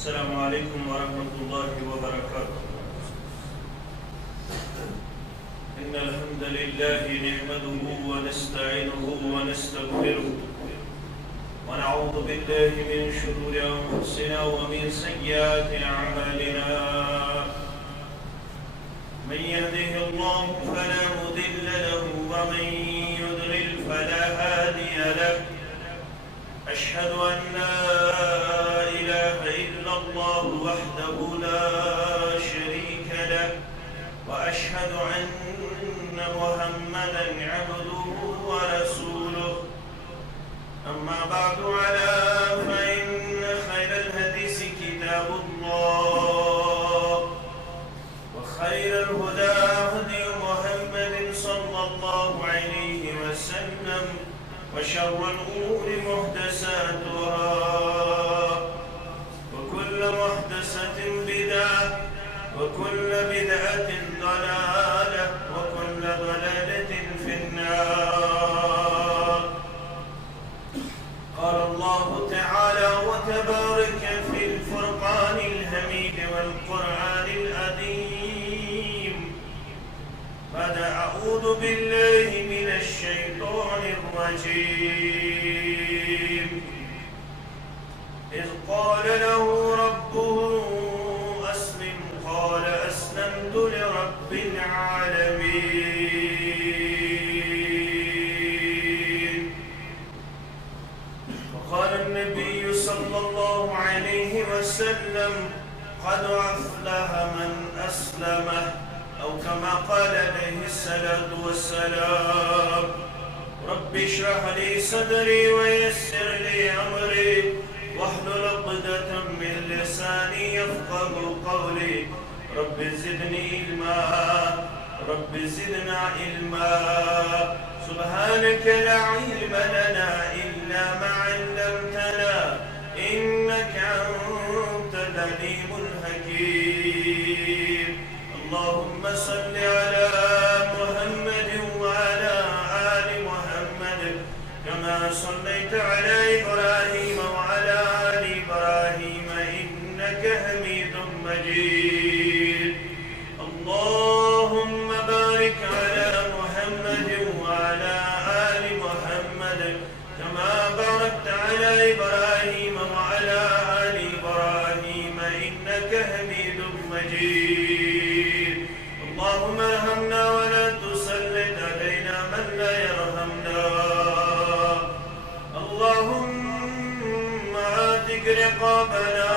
السلام عليكم ورحمة الله وبركاته. إن الحمد لله نحمده ونستعينه ونستغفره ونعوذ بالله من شرور أنفسنا ومن سيئات أعمالنا. من يهده الله فلا مضل له ومن يضلل فلا هادي له. أشهد أن لا إله إلا الله وحده لا شريك له وأشهد أن محمدا عبده ورسوله. أما بعد فإن خير الحديث كتاب الله وخير الهدى هدي محمد صلى الله عليه وسلم وشر الأمور محدثاتها وكل محدثة بدعة وكل بدعة ضلالة وكل ضلالة في النار. قال الله تعالى وتبارك في الفرقان الحميد والقرآن العظيم بعد أعوذ بالله من الشيطان الرجيم. إذ قال له ربه أسلم قال أسلمت لرب العالمين. وقال النبي صلى الله عليه وسلم قد أفلح من أسلم أو كما قال عليه الصلاة والسلام. رب اشرح لي صدري ويسر لي أمري واحلل عقدة من لساني يفقه قولي. رب زدني علما رب زدنا علما. سبحانك لا علم لنا إلا ما علمتنا إنك أنت العليم الحكيم. اللهم صل على محمد وعلى آل محمد كما صليت على إبراهيم وعلى آل إبراهيم إنك حميد مجيد. اللهم بارك على محمد وعلى آل محمد كما باركت على إبراهيم وعلى آل إبراهيم إنك حميد مجيد. اللهم ارحمنا ولا تسلط علينا من لا يرحمنا. اللهم اعتق رقابنا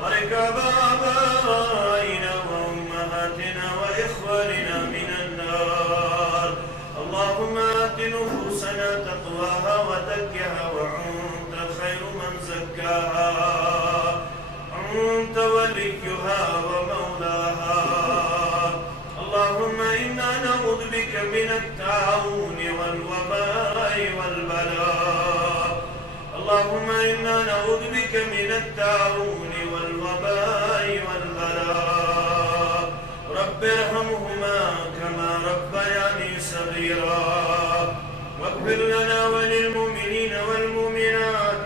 ورقاب آبائنا وأمهاتنا وإخواننا من النار. اللهم آت نفوسنا تقواها وزكها وأنت خير من زكاها أنت وليها ومولاها. اللهم إنا نعوذ بك من الطاعون والوباء والبلاء. اللهم إنا نعوذ بك من الطاعون والوباء والبلاء. رب ارحمهما كما ربياني صغيرا. واغفر لنا وللمؤمنين والمؤمنات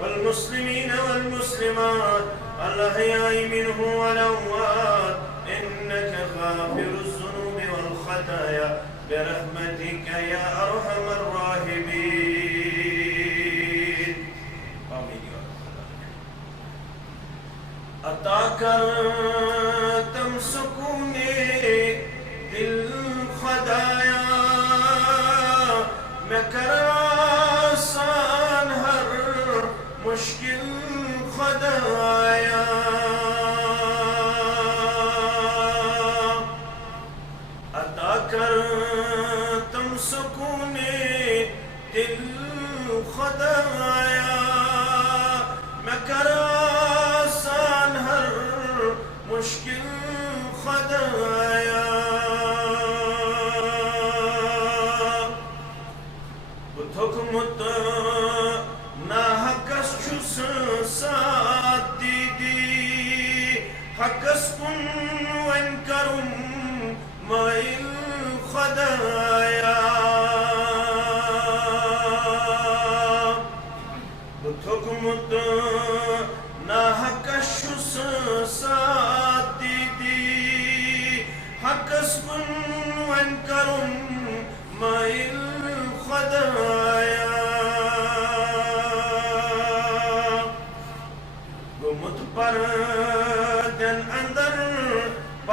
والمسلمين والمسلمات الأحياء منهم والأموات إنك غافر الذنوب والخطايا برحمتك يا أرحم الراحمين. عطا کر تم سکون دل خدایا میں کر آسان ہر مشکل خدایا. عطا کر تم سکون دل خدایا میں کر آسان ہر مشکل خدایا. حکمت نا حقس چھس ساتھ دیدی حقس کن وین کرم مائل خدایا. حکمت نا حقس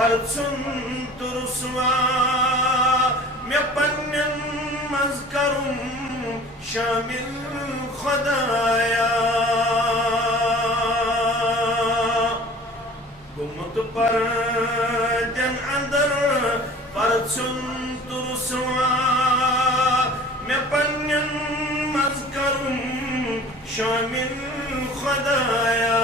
پرچن تو رسوا میں پنن مز کرم شامل خدایا گمت پر دن اندر پرچن تو رسوا میں پنن مز کرم شامل خدایا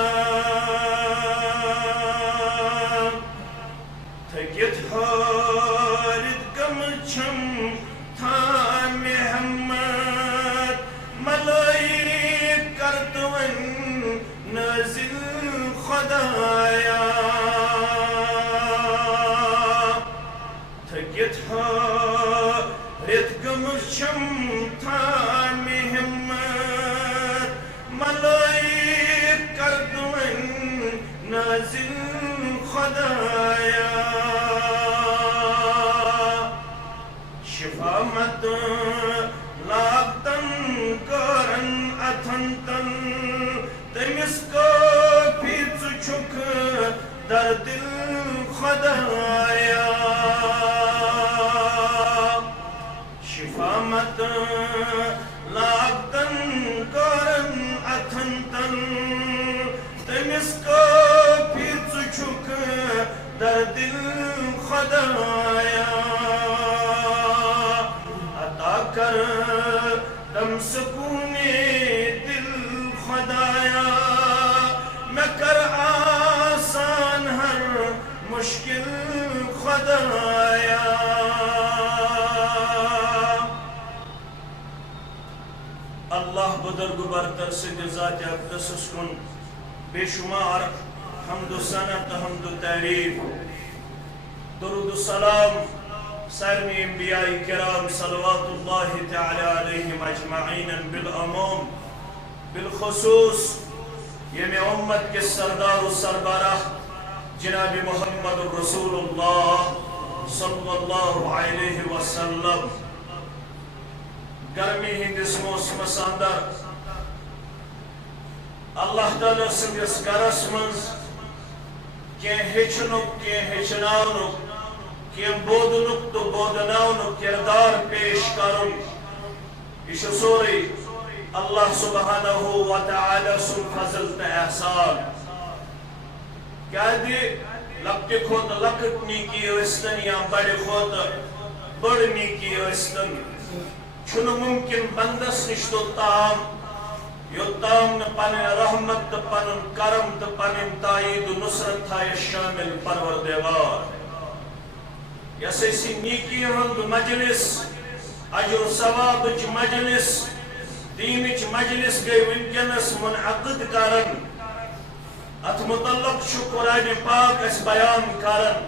تھکت حالت کم چھم تھا محمد ملائک کرتون نازل خدایا تھکت حالت کم چھم تھا محمد ملائک کرتون نازل خدایا شفامت لاگتن کرن اتھن تن تمس کو پیچ چھک در دل خدایا شفامت لاگتن کرن اتھن تن تمس کو پیچ چھک در دل خدایا عطا کر دم سکون دل خدایا میں کر آسان ہر مشکل خدایا اللہ بدرگ برتر سد ذات اقدس کن بے شمار حمد و ثنا حمد و تعریف درود و سلام سارمی انبیاء کرام صلوات اللہ تعالی علیہم اجمعین بالعموم بالخصوص یہ امت کے سردار و سربراہ جناب محمد رسول اللہ صلی اللہ علیہ وسلم گرمی ہندس موسم اندر اللہ تعالیٰ سندس گرس منز کی ہچنک کی ہچناونک کی بودنک تو بودناونک کردار پیش کرن یہ سوری اللہ سبحانہ و تعالی سن فضل تا احسان کیا دی لکٹ خود لکٹ نیکی اوستن یا بڑی خود بڑ نیکی اوستن چھن ممکن بندس نشتو تام یوتام نے پنن رحمت تو پنن کرم تو پنن تائید و نصرت تھا یہ شامل پروردگار یسی نیکی ہند مجلس اجر و ثواب مجلس دین مجلس گئی ونکنس منعقد کرن ات متعلق قرآن پاک اس بیان کرن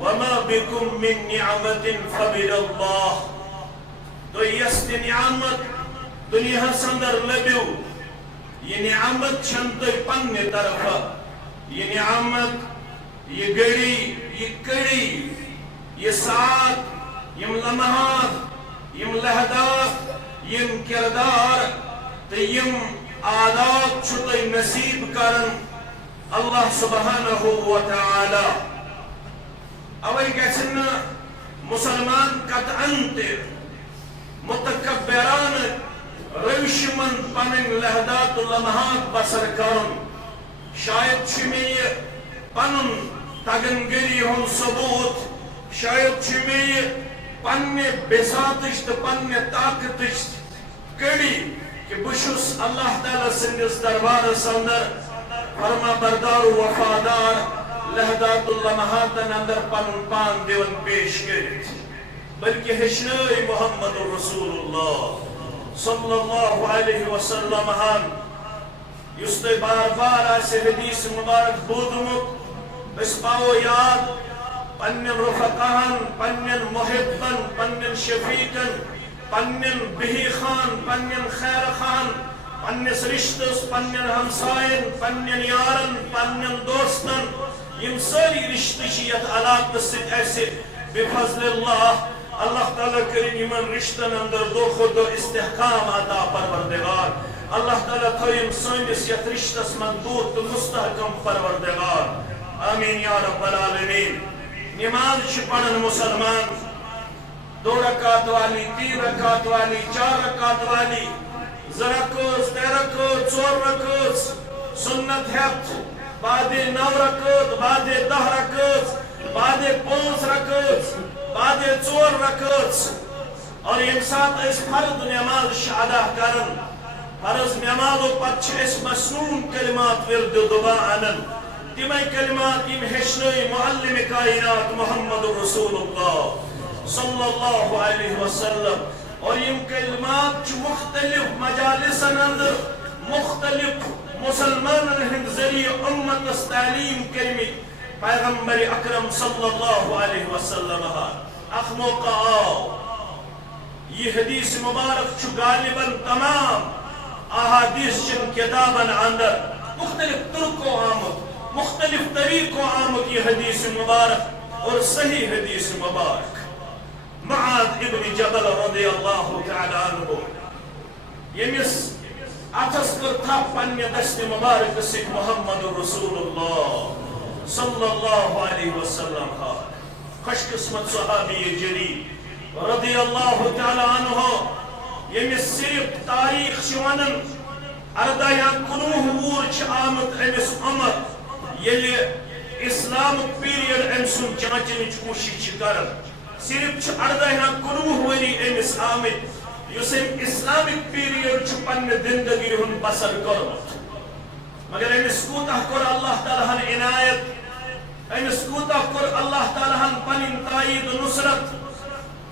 وما بكم من نعمت فمن اللہ تو یست نعمت دنیا سندر لبیو یہ نعمت چھنت پنی طرف یہ نعمت یہ گڑی یہ کڑی یہ ساتھ یم لمحات یم لہدات یم کردار یم عادات چھتے نصیب کرن اللہ سبحانہ و تعالی اوئی کہسن مسلمان قطعاً تیر متکبران روش من پنن لہدات و لمحات بسر کرن شاید چمی پنن تگنگری ہن ثبوت شاید چمی پنن بساتش تو پنن طاقتش کڑی کہ بشس اللہ تعالی سندس دربار سندر فرما بردار و وفادار لہدات و لمحات اندر پنن پان دیون پیش کرت بلکہ ہشنائی محمد رسول اللہ صلی اللہ علیہ وسلم ہم یستے بار بار ایسے حدیث مبارک بودمت اس پاو یاد پنن رفقان پنن محبن پنن شفیقن پنن بہی خان پنن خیر خان پنس رشتس پنن ہمسائن پنن یارن پنن دوستن یم ساری رشتشیت علاقہ سے ایسے بفضل اللہ تعالیٰ کریں یمن رشتن اندر دو خود و استحکام عطا پروردگار اللہ تعالیٰ تھویم سنس یت رشتس مندور تو مستحکم پروردگار آمین یا رب العالمین نماز پڑھن مسلمان 2 رکعت والی 3 رکعت والی 4 رکعت والی 2 رکعت 3 رکعت 4 رکعت سنت ہفت بعد 9 رکعت بعد 10 رکعت بعد 5 رکعت بعد 4 رکعت اور یم سات اس فرض نماز ادا کرن فرض نمازو پتہ اس مسنون کلمات ورد دعا انن تمے کلمات یم ہشنئی معلم کائنات محمد رسول اللہ صلی اللہ علیہ وسلم اور یم کلمات مختلف مجالسن اندر مختلف مسلمانن ہند ذریعہ امت تعلیم کرمی پیغمبر اکرم صلی اللہ علیہ وسلم اخ موقع آؤ یہ حدیث مبارک چھو غالباً تمام احادیث چن کتابن اندر مختلف طرقوں آمد مختلف طریقوں آمد یہ حدیث مبارک اور صحیح حدیث مبارک معاذ ابن جبل رضی اللہ تعالی عنہ یمس اتس کر تھا پنہ دست مبارک سے محمد رسول اللہ صلی اللہ علیہ وسلم خوش قسمت صحابی جلیل رضی اللہ تعالی عنہ یمس صرف تاریخ شونن 18 یا 19 وور آمد امس عمر یلی اسلام پیریڈ امسن چانچن کوشش کرن صرف 18 یا 19 وری امس آمد یس اسلامک پیریڈ پنہ زندگی ہن بسر کرمت مگر امس کوتاہ کر اللہ تعالیٰ ہن عنایت امس کوتاہ کر اللہ تعالیٰ ہن پنن تائید نصرت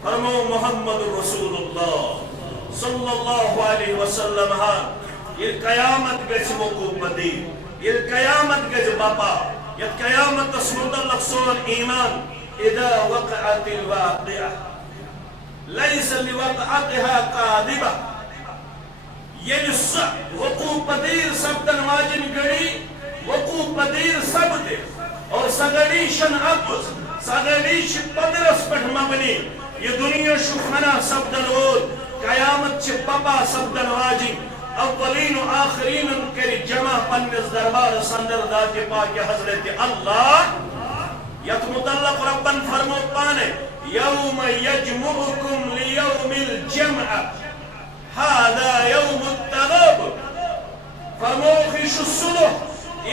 فرمو محمد رسول اللہ صلی اللہ علیہ وسلم یہ قیامت گژھِ وقوع پذیر یہ قیامت گژھِ باپا یہ قیامت متعلق سون ایمان اذا وقعت الواقعہ لیس لوقعتها قاذبہ یعنی وقوع پذیر سبدن واجن گڑی وقوع پذیر سبدے اور سگڑی شن اپس سگڑی شن پدرس پٹھ مبنی یہ دنیا شفنا سبدن وول قیامت چھ پپا سبدن واجن اولین و آخرین کری جمع پنس دربار سندر ذات پاک حضرت اللہ یت متعلق ربن فرمو پانے یوم یجمعکم لیوم الجمع هذا یوم التغاب فرمو خیش الصلح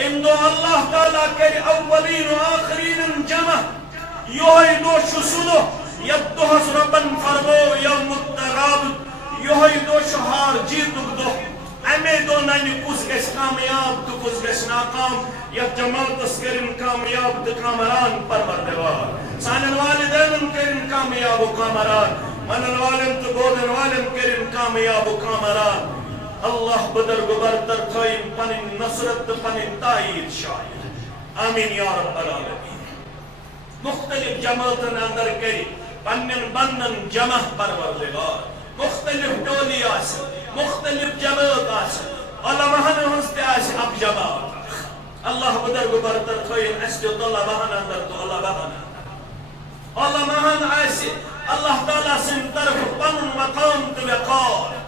اندو اللہ تعالیٰ کری اولین و آخرین جمع یوہی دوش صلح یدوہس ربن فرمو یوم التغاب یوہی دوش ہار جیتک دو امی دو نانی کس گیس کامیاب تو کس گیس ناکام یا جماعتس کرن کامیاب تو کامران پروردگار سانن والدین کرن کامیاب و کامران منن والن تو گودن والن کرن کامیاب و کامران اللہ بدر گبرتر تھائیم پنن نصرت پنن تائید شاید آمین یا رب العالمین مختلف جماعتن اندر کری پنن بنن جمع پروردگار مختلف ٹولی آسن مختلف جماعت آسن علماء ہنستے آسن اب جماعت اللہ بدر گبرتر تھائیم اس جو طلع بہن اندر تو اللہ بہن علماء آسن اللہ تعالیٰ سن طرف پنن مقام تو وقار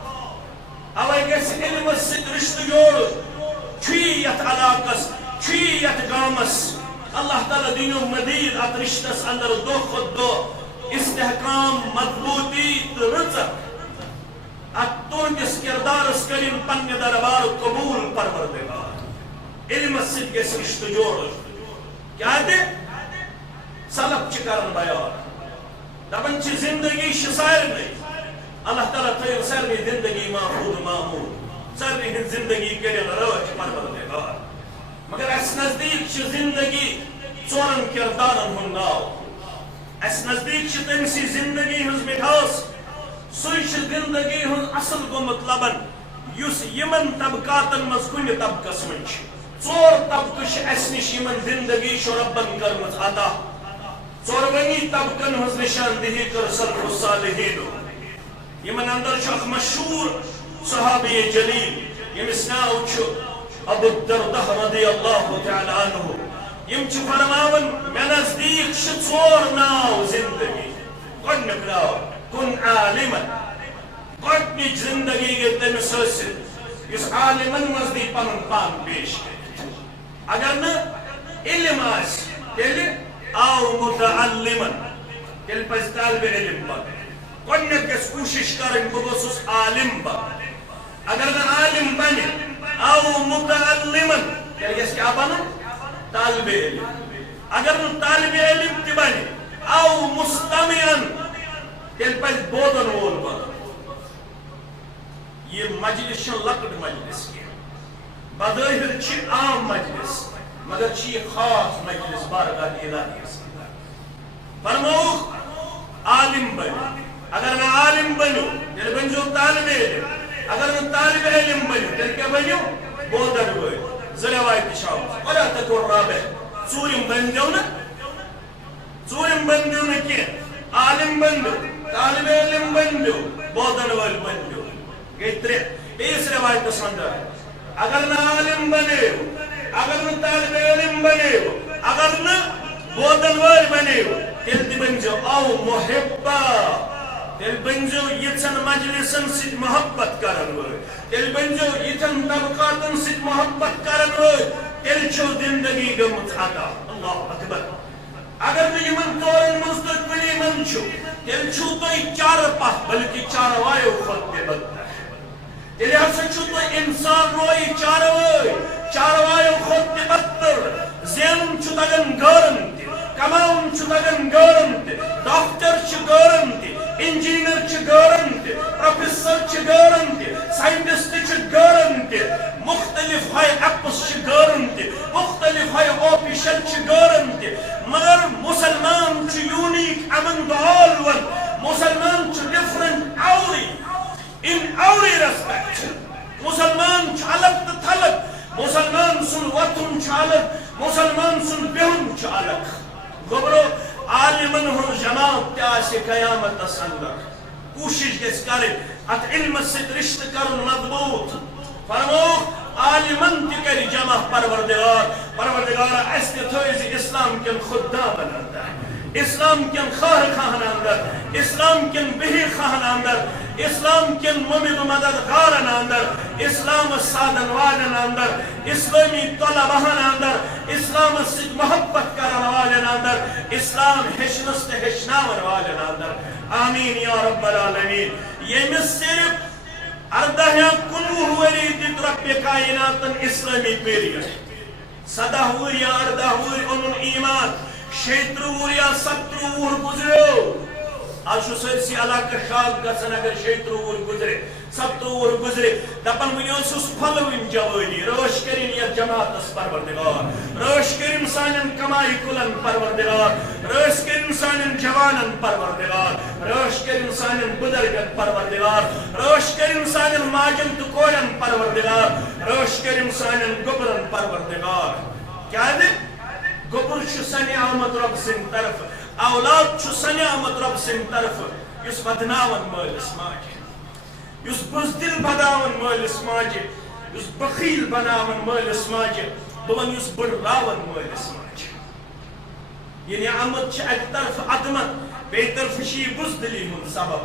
اوے گیس علم سد رشت جوڑ چھویت علاقس چھویت گامس اللہ تعالیٰ دینو مدید ات رشتس اندر دو خود دو استحکام مضبوطی رزق ات تونس کردارس کریم پنی دربار قبول پروردگار علم سد گیس رشت جوڑ کیا دے سلب چکرن بیار دبن چی زندگی شسائر نہیں اللہ تعالیٰ تھیل سرمی زندگی محفوظ معمول سرمی ہن زندگی کرے روش پروردگار مگر اس نزدیک چھ زندگی چورن کردارن ہن ناو اس نزدیک چھ تمسی زندگی ہنز مٹھاس سوئی چھ زندگی ہن اصل کو مطلبن یس یمن طبقاتن مز کن طبقس من چھ چور طبقش اس نش یمن زندگی شو ربن کرمت عطا چورونی طبقن ہنز نشاندہی کر سلف الصالحینو یمن اندر چھ مشہور صحابی جلیل یمس ناو چھ ابو الدردہ رضی اللہ تعالی عنہ یم چھ فرماون میں نزدیک چھ چور ناو زندگی گۄڈنیُک ناو کن عالمن گۄڈنِچ زندگی گے تٔمِس حٲصِل یُس عالمن نزدیک پنُن پان پیش کرِ اگر نہٕ علم آسہِ تیٚلہِ او متعلما تیل پس طالب علم بن گۄڈنیٚتھ گژھِ کوٗشِش کَرٕنۍ بہٕ گوٚژھُس عالم بنُن اگر نہٕ عالم بنہِ او متعلما تیٚلہِ گژھِ کیٛاہ بنُن طالب علم اگر نہٕ طالب علم تہِ بنہِ او مستمعن تیٚلہِ پزِ بوزن وول بنُن یہ مجلس چھُنہٕ لۄکُٹ مجلس کینٛہہ بظٲہِر چھِ عام مجلس مگر چھِ یہِ خاص مجلس بارگاہ الہیَس منٛز فرمووُکھ عالم بنِو اگر نہٕ عالم بنِو تیٚلہِ بٔنۍزیو طالب علم اگر نہٕ طالب علم بنِو تیٚلہِ کیٛاہ بنِو بوزن وٲلۍ زٕ رٮ۪وایتہِ چھِ آمژٕ ولا تکُن رابع ژوٗرِم بٔنۍزیو نہٕ کینٛہہ عالم بنِو طالب علم بنِو بوزن وٲلۍ بنِو گٔے ترٛےٚ بیٚیِس رٮ۪وایتس انٛدر اگر نہٕ عالم بنیو اگر نہٕ طالب علم بنیو اگر نہٕ بوزن وٲلۍ بنیو تیٚلہِ تہِ بٔنۍزیو او محبا تیٚلہِ بٔنۍزیو یِژھن مجلسن سۭتۍ محبت کرن وٲلۍ تیٚلہِ بٔنۍزیو یِتھٮ۪ن طبقاتن سۭتۍ محبت کرن وٲلۍ تیٚلہِ چھو زندگی گٔمٕژ عطا اللہ اکبر اگر نہٕ یِمن ژورن منٛز تُہۍ کُنی منٛز چھِو تیٚلہِ چھِو تُہۍ چارٕپاہ بلکہِ چاروایو کھۄتہٕ تہِ بدتر تیٚلہِ ہسا چھُو تُہۍ اِنسان رویہِ چاروایو کھۄتہٕ تہِ بدتر زینُن چھُ تگان گٲرن تہِ کماوُن چھُ تگان گٲرن تہِ ڈاکٹر چھِ گٲرن تہِ انجیٖنر چھِ گٲرن تہِ پروفیسر چھِ گٲرن تہِ ساینٹسٹ چھِ گٲرن تہِ مختلف ہاے ایپس چھِ گٲرن تہِ مختلف ہاے آفیشل چھِ گٲرن تہِ مگر مسلمان چھُ یوٗنیٖک ایمنگ دا آل ون مسلمان چھُ ڈفرنٹ in every respect مسلمان چھُ الگ تہٕ تھلگ مسلمان سُنٛد وۄتھُن چھُ الگ مسلمان سُنٛد بِہُن چھُ الگ گوٚبرو عالمن ہُنٛد جماعت تہِ آسہِ قیامتس انٛدر کوٗشش گژھِ کرٕنۍ اتھ علمس سۭتۍ رشتہٕ کرُن مضبوٗط فرمووُکھ عالمن تہِ کرِ جمع پروردگارا اسہِ تہِ تھٲوزِ اسلام کٮ۪ن خُدامن انٛدر اسلام کٮ۪ن خٲر خاہن انٛدر اسلام کٮ۪ن بِہِر خاہن انٛدر اسلام کٮ۪ن مُمِد مددگارن انٛدر اسلامس سادن والٮ۪ن انٛدر اسلٲمی طلباہن انٛدر اسلامس سۭتۍ محبت کرن والٮ۪ن انٛدر اسلام ہیٚچھنس تہٕ ہیٚچھناون والٮ۪ن انٛدر آمیٖن یا رب العالمیٖن ییٚمِس صرف 18 یا 19 ؤری دِتۍ رۄبہِ کایناتن اسلٲمی پیریڈ 17 وُہُر یا 18 وُہُر اوٚنُن ایٖمان 36 وُہُر یا 17 وُہُر گُزریو آج چھُ سٲرسٕے علاقس شاک گژھان اگر 36 وُہُر گُزرِ 17 وُہُر گُزرِ دپان وۄنۍ اوسُس پھۄلوٕنۍ جوٲنی رٲچھ کٔرِنۍ یتھ جماعتس پروردگار رٲچھ کٔرِنۍ سانٮ۪ن کمایہِ کُلن پروردگار رٲچھ کٔرِنۍ سانٮ۪ن جوانن پروردگار رٲچھ کٔرِنۍ سانٮ۪ن بُزرگن پروردگار رٲچھ کٔرِنۍ سانٮ۪ن ماجن تہٕ کورٮ۪ن پروردگار رٲچھ کٔرِنۍ سانٮ۪ن گوٚبرن پروردگار کیٛازِ گوٚبُر چھُ سنہِ آمُت رۄبہٕ سٕنٛدِ طرفہٕ اولاد چھُ سنہِ آمُت رۄبہٕ سٕنٛدِ طرفہٕ یُس بدناون مٲلِس ماجہِ یُس بُزدِل بناون مٲلِس ماجہِ یُس بخیل بناون مٲلِس ماجہِ بہٕ ونہٕ یُس بٕڑراون مٲلِس ماجہِ یعنی آمُت چھِ اکہِ طرفہٕ عدمت بیٚیہِ طرفہٕ چھِ یہِ بُزدِلی ہُنٛد سبب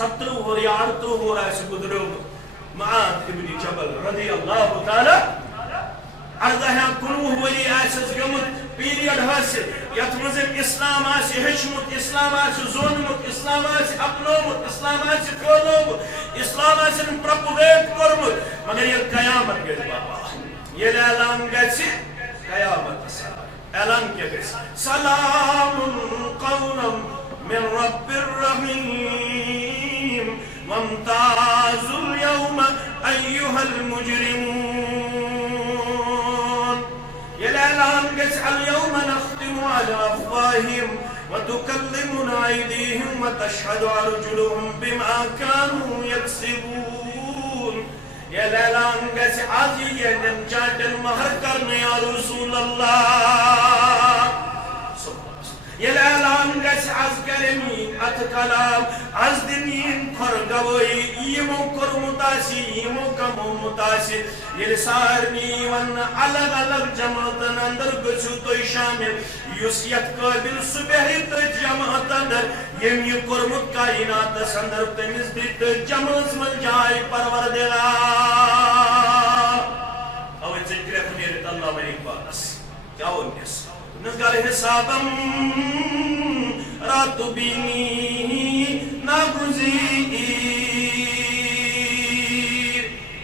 17 وُہُر یا 18 وُہُر آسہِ گُزریومُت معاذ ابن جبل رضی اللہ تعالیٰ 18 یا 19 ؤری آسٮ۪س گٔمٕژ پیریڈ حٲصِل یتھ منٛز اسلام آسہِ ہیٚچھمُت اسلام آسہِ زونمُت اسلام آسہِ اپنومُت اسلام آسہِ پھٲلومُت اسلام آسٮ۪ن پرٛپوگیٹ کوٚرمُت مگر ییٚلہِ قیامت گژھِ بابا ییٚلہِ اعلان گژھِ قیامتس اعلان کیٛاہ گژھِ سلام قولا من رب الرحیم وامتازوا اليوم أيها المجرمون اعلان گژھِ اليوم نختم على افواههم وتكلمنا ايديهم وتشهد ارجلهم بما كانوا يكسبون ییٚلہِ اعلان گژھِ آز یِہنٛدٮ۪ن چانٛٹٮ۪ن مہر کرنہٕ یا رسول اللہ ییٚلہِ اعلان گژھِ آز کرِ میٛٲنۍ اتھٕ کلام آز دِ میٛٲنۍ کھۄر گوٲہی یِمو کوٚرمُت آسہِ یِمو کمومُت آسہِ ییٚلہِ سارنٕے وننہٕ الگ الگ جماعتن انٛدر گٔژھِو تُہۍ شٲمِل یُس یتھ قٲبِل سُہ بیٚہہِ تٔتھۍ جماعت انٛدر ییٚمۍ یہِ کوٚرمُت کایناتس انٛدر تٔمِس دِتۍ تٔتھۍ جمٲژ منٛز جاے پروردگار اوے ژٕ گرٛٮ۪کھ نیٖرِتھ علامہ اقبالس کیٛاہ ووٚننس نزگار حسابم رات بینی ناگزیر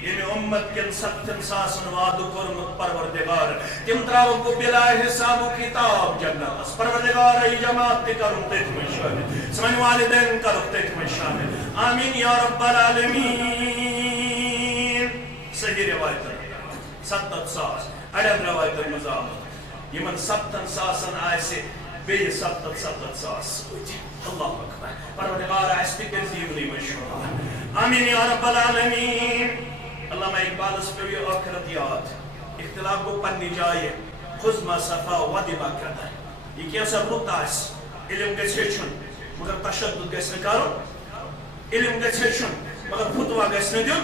یعنی امت کن ستن ساسن وعدو کرمت پروردگار تم تراو کو بلا حساب و کتاب جنت اس پروردگار ای جماعت کرم تیت میں شامل سمن والدین کرم تیت میں شامل آمین یا رب العالمین صحیح روایت 70 ساس اڑم روایت مزامت یمن 70 ساسن آئے بیس 70 ساس اللہ اکبر پروردگار آئے کر زیونی مشہور آمین یا رب العالمین علامہ اقبال اس پہ یہ آخرت یاد اختلاف کو پنی جائے خز ما صفا ودی ما کرتا ہے یہ کیا سا روتا ہے علم گئے چھن مگر تشدد گئے سنکارو علم گئے چھن مگر فتوہ گئے سندیو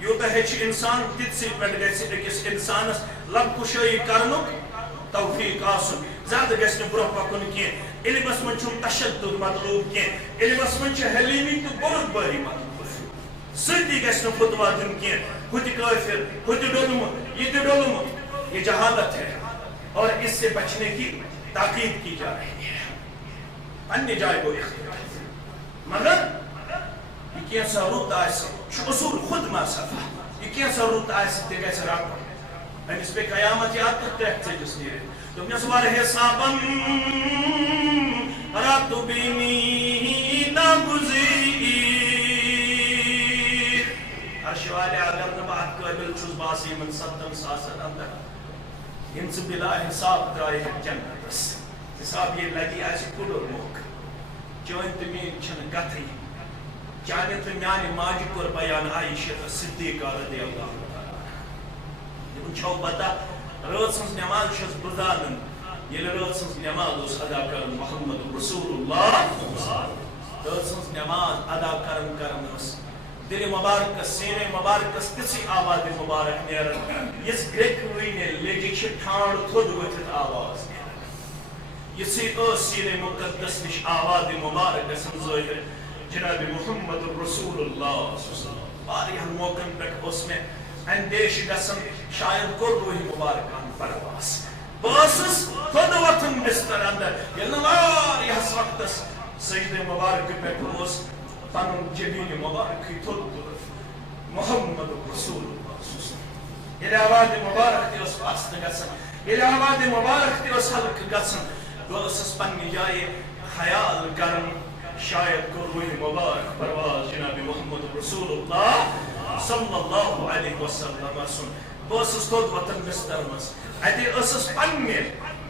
یوتا ہے چھ انسان تیت سی پڑھ گئے سے ایک انسان لب کشوئی کرنو توفیق آسن زیادہ گئے سن برو پاکن کیے علم اس من چھن تشدد مطلوب کیے علم اس من چھن حلیمی تو بہت باری مطلوب ستی گیس نو فتوا دن کی ہوتی کافر ہوتی ڈولم یہ ڈولم یہ جہالت ہے اور اس سے بچنے کی تاکید کی جا رہی ہے انیہ جائے وہ اختلاف مگر یہ کیا ضرورت آئیسے چو اصول خود ما صفحہ یہ کیا ضرورت آئیسے تے گیسے راکا اس پہ قیامت یاد تک تحت سے جس لیے تو اپنے سوال حسابم راتو بینی ناگزیر شوالے اگر نبات قابل چوز باسی من 70 ساسن اندر ان سے بلا حساب درائے ہیں جنت اس حساب یہ لگی ایسی کلور موقع چوئن تمہیں چھن گتھی چاہنے تو میانی ماجی پر بیان عائشہ صدیقہ رضی اللہ یہ چھو بتا رات سنس نماز شز بردانن یہ رات سنس نماز اس ادا کرن محمد رسول اللہ رات سنس نماز ادا کرن اس دل مبارک سینے مبارک کسی آواز مبارک نیرن اس گریک ہوئی نے لیجی چھ ٹھانڈ خود وچت آواز نیرن اسی سینے مقدس نش آواز مبارک سمزوئی جناب محمد رسول اللہ باری ہم موقع پر اس میں اندیش گسن شاید کو روحی مبارکان پرواز باسس خود وطن بستر اندر یلنوار یحس وقتس سجد مبارک پر اس پانون جبین مبارکی تھوڑ محمد رسول اللہ یہ آواز مبارک تی اس پاس گسن یہ آواز مبارک تی اس حلق گسن دو اس پنی جائے خیال کرن شاید کو روح مبارک پرواز جناب محمد رسول اللہ صلی اللہ علیہ وسلم سن بس اس خود وطن بستر مس ایتی اس پنی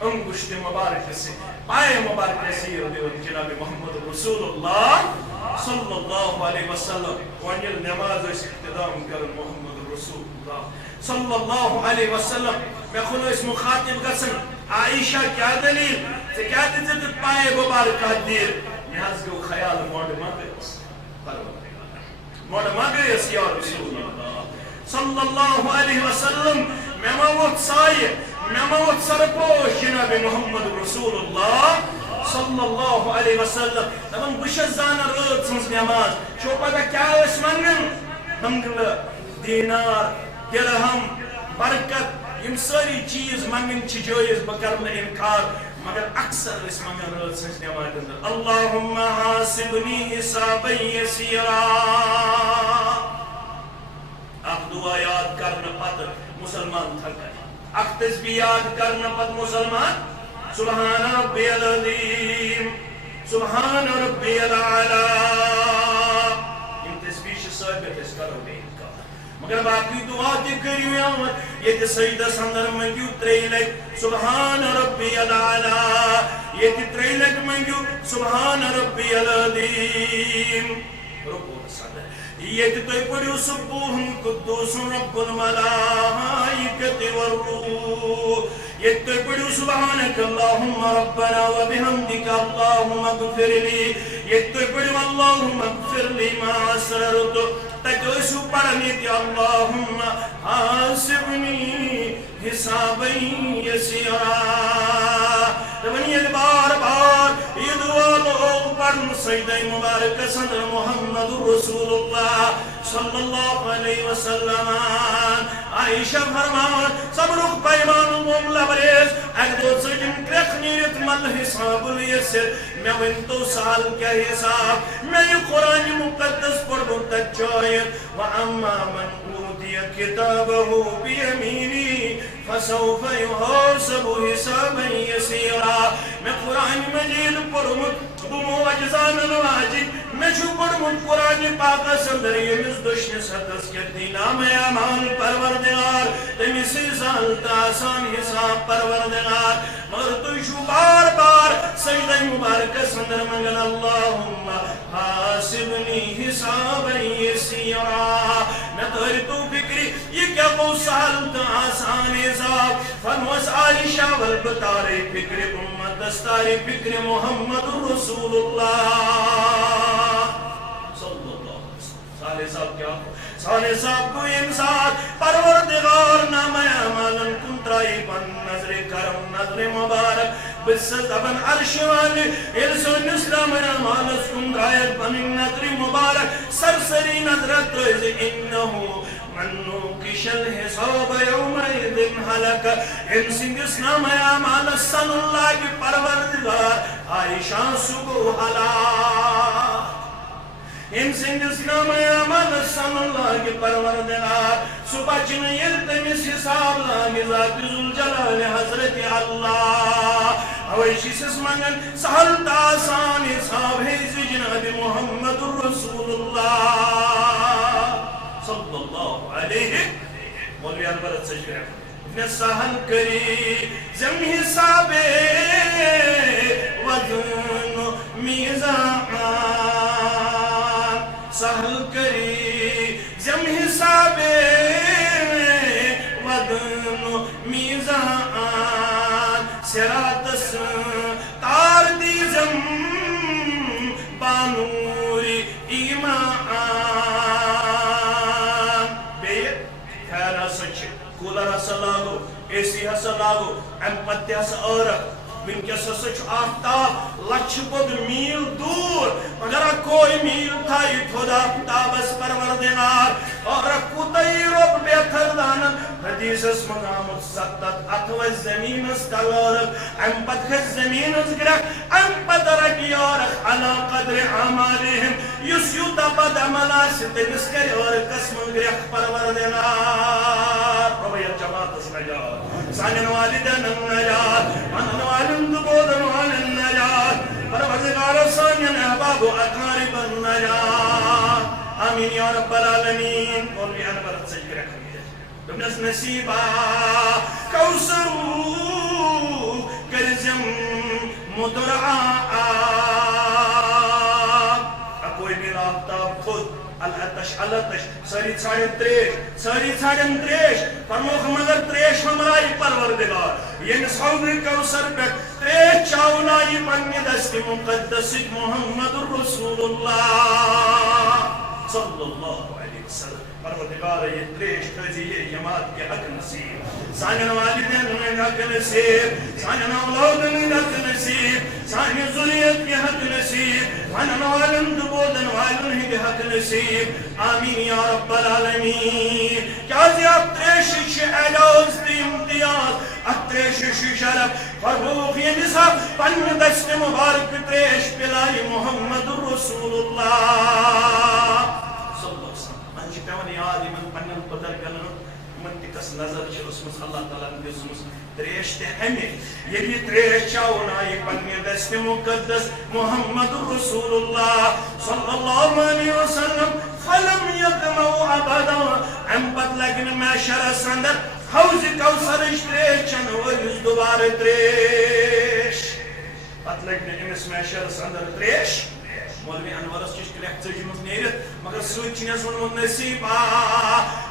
انگشت مبارک سے پائے مبارک سے جناب محمد رسول اللہ صلی اللہ علیہ وسلم وانیل نماز اس اقتدام کرن محمد رسول اللہ صلی اللہ علیہ وسلم میں خلو اس مخاطب گسن عائشہ کیا دلیل سے کیا دیتے پائے مبارکہ دیر نیاز کو خیال موڑ مانگے اس یا رسول اللہ صلی اللہ علیہ وسلم میں موت سائے میں موت سرپوش جناب محمد رسول اللہ صلی اللہ علیہ وسلم دبن بشت زانا رات سنس نماز شو پتا کیا اس منگن منگل دینار درہم برکت یم ساری چیز منگن چی جویز بکرن انکار مگر اکثر اس منگن رات سنس نماز اندر اللہم حاسبنی حسابا یسیرا اک دعا یاد کرنا پت مسلمان تھکر اک تسبیح یاد کرنا پت مسلمان سبحان ربی العظیم سبحان ربی العلا ان تسبیح ثابت اس کرو بے انکار مگر باقی دعا تی کریو یامت یہ تی سجدہ سندر منگیو تریلک سبحان ربی العلا یہ تی تریلک منگیو سبحان ربی العظیم رکو سندر یہ تی توی پڑیو سبوہم قدوس رب الملائکت والروح یہ توی پڑیو سبحانک اللہم ربنا وبحمدک اللہم اغفر لی یہ توی پڑیو اللہم اغفر لی ما اسررت تجوی سو پڑھنی تی اللہم حاسبنی حسابا یسیرا جب یہ بار بار یہ دعا لوگ پڑھن سجدہ مبارک صدر محمد رسول اللہ صلی اللہ علیہ وسلم عائشہ فرمان صبرک پیمان موم لبریز اک دو سجن کرخ نیرت مل حساب الیسر میں ونتو سال کیا حساب میں یہ قرآن مقدس پڑھو تجائیت وَأَمَّا مَنْ أُوتِيَ كِتَابَهُ بِيَمِينِهِ فَسَوْفَ يُحَاسَبُ حِسَابًا يَسِيرًا میں قرآن مجید پڑھمت بمو اجزان الواجد میں چھو پڑھمت قرآن پاک سندر یمس دشنس حدث کردی نام اعمال پروردگار تمیس سالتا آسان حساب پروردگار مگر تو شو بار بار سجدہ مبارک سندر منگل اللہم حاسبنی حسابا یسیرا میں تہری تو فکری یہ کیا وہ سالتا آسان حساب فرموس عائشہ والبتاری فکر امت دستاری فکر محمد رسول اللہ صلی اللہ علیہ وسلم سالے صاحب کیا ہو سالے صاحب کو انسان پروردگار نام اعمالن کن ترائی بن نظر کرم نظر مبارک بسد ابن عرش والی ارسل اسلام اعمالس کن ترائی بن نظر مبارک سرسری نظرت رز انہو منو کشل حساب یومئذ حلق ان سنگ اسلام اعمال صلی اللہ کی پروردگار عائشہ سبو حلا ان سنگ اسلام اعمال صلی اللہ کی پروردگار صبح چن یلتمس حساب لاغ ذات ذوالجلال حضرت اللہ اویشی سسمنن سہل تاسان حساب ہے جناب محمد رسول اللہ صلی اللہ علیہ مولوی انورت سجرہ نسہل کری زم حساب وزن میزان سہل کری زم حساب وزن میزان سراتس تار دی زم بانوری ایمان کولر ہسا لاگو اے سی ہسا لاگو ام پتہ ہسا عورت ونکس ہسا چھ آفتاب لچھ بود میل دور مگر کوئی میل تھائی خدا تابس پروردگار اور کوتائی رب بہتر دانن حدیث اس مقام ستت اتوی زمین اس تغارب ام پتہ زمین اس گرک ام پتہ رکیارک علا قدر عمالہم یسیوتا بد عملہ ستنس کر اور قسم گرک پروردگار رویت جماعت اس نجات سانن والدن النجات انن والن دبودن والن النجات پروردگار سانن احباب اقارب النجات آمین یا رب العالمین قولوی انبرت سجرہ خمیدہ دبنس نصیبہ کوسرو کرزم مدرعا اکوئی بھی رابطہ خود الاتش الاتش ساری چھاڑن تریش فرموخ مگر تریش ہمرائی پروردگار یہ نسعود کوسر پر تریش چاونائی پنی دست مقدس محمد رسول اللہ صلی اللہ علیہ وسلم پروردگار یہ تریش تجی یہ جماعت کے حق نصیب سانن والدین میں حق نصیب سانن اولاد میں حق نصیب سانن ذریت کے حق نصیب سانن والن دبودن والن ہی حق نصیب آمین یا رب العالمین کیا زیاد تریش اعجاز دی امتیاز اتریش شرف فربوخ یہ نصاب پن دست مبارک تریش پلائی محمد رسول اللہ پیوانی آدھی من پنن پتر کنن منطقس نظر چھ اسمس اللہ تعالیٰ نے اسمس تریش تے ہمیں یہ بھی تریش چاونائی پنی دست مقدس محمد رسول اللہ صلی اللہ علیہ وسلم فلم یقمو عبدا ام پت لگن میشر سندر حوز کوسرش تریش چنویز دوبار تریش پت لگن امس میشر سندر تریش مولوی انورس چش کلیک چجمز نیرت مگر سوچنیس ونمون نصیبا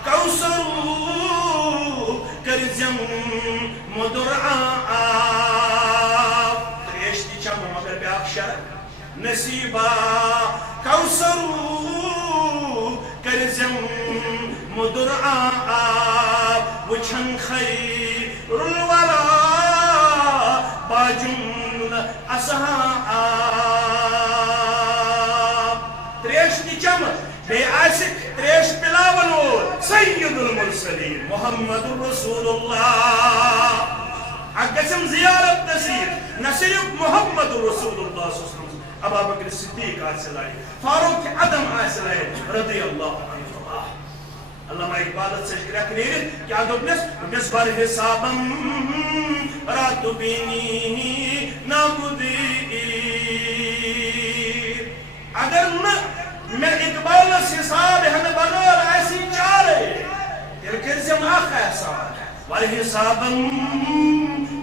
کوسرو کرزم مدرعا تریش دی چم مگر بیاق شرک نصیبا کوسرو کرزم مدرعا وچھن خیر الولا باجمل اسہا کی چم بے آسک تریش پلاون وول سید المرسلین محمد رسول اللہ اگسم زیارت نصیر نہ صرف محمد رسول اللہ صلی اللہ علیہ وسلم ابا بکر صدیق آسلائے فاروق اعظم آسلائے رضی اللہ عنہ علامہ اقبالت سے شکرہ نیرت کیا دوبنس بر حسابم رات بینی نابدیر اگر میں اقبالت حساب ہمیں بغیر ایسی چارے تیرے کرزم آخ احسان بر حسابم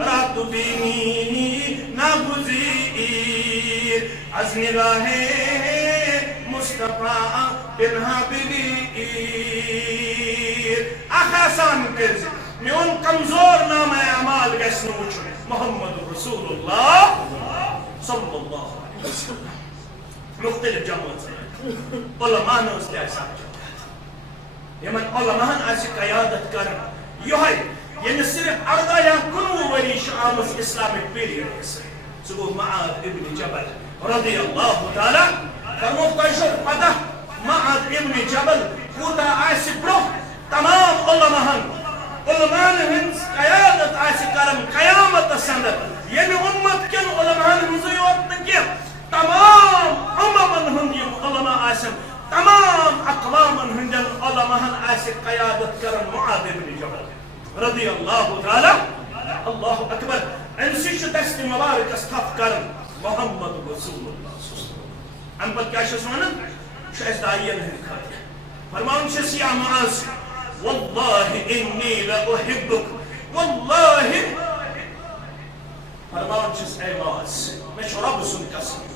رات بینی نابدیر از نگاہ مصطفیٰ بنہا بگیر احسان کرز میون کمزور نام اعمال گسن وچن محمد رسول اللہ صلی اللہ علیہ وسلم مختلف جماعت علماء نے اس لئے سمجھا یمن علماء ایسی قیادت کرنا یہ یعنی صرف 18 یا 19 وری شامس اسلامک پیریڈ سگو معاذ ابن جبل رضی اللہ تعالی فرموت قیشو پتہ معاذ ابن جبل کوتا آئیسی برو تمام علماء ہنس قیادت آئیسی کرم قیامت سندر یعنی امت کن علماء ہنزیوت نکیم تمام اممن ہندیم علماء آئیسن تمام اقوام ہندن علماء آئیسی قیادت کرم معاذ ابن جبل رضی اللہ تعالی اللہ اکبر انسی شو دست مبارک استف کرم محمد رسول اللہ ام پر کیا شو سنن شاید دائین ہے کھاتے فرمان شسی یا معاذ واللہ انی لأحبک واللہ فرمان شس اے معاذ میں شو رب سن قسم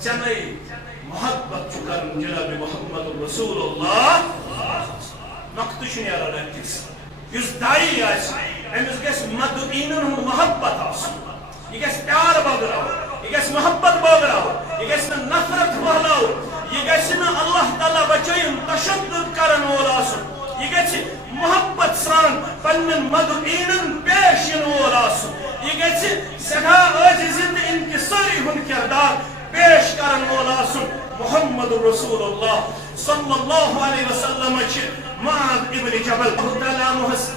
چنئی محبت چکرن جناب محمد رسول اللہ نقطش نیارا رکھتیس یس دائی آئیس امس گیس مدعینن ہم محبت آسن یہ گیس پیار بگراؤ یہ گیس محبت بگراؤ یہ گیس نفرت بہلاؤ یہ گیس اللہ تعالیٰ بچائیں تشدد کرن وول آسن یہ گیس محبت سان پنن مدعینن پیشن وول آسن یہ گیس سگا عاجزت انکساری ہن کردار پیش کرن وول آسن محمد رسول اللہ صلی اللہ علیہ وسلم معاذ ابن جبل اللہ تعالیٰ محس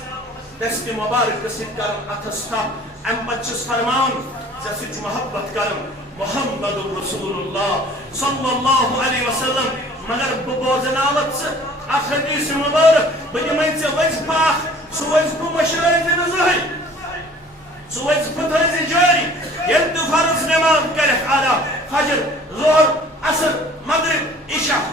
دست مبارک رسید کرن اتستا ام بچس فرمان جسج محبت کرن محمد رسول اللہ صلی اللہ علیہ وسلم مگر ببوزناوت سے حدیث مبارک بجمعین سے وزپاخ سو وزپو مشرائز نظہی سو وزپو تھیزی جاری یلتو فرض نماز کرے آدھا فجر ظہر عصر مغرب عشاء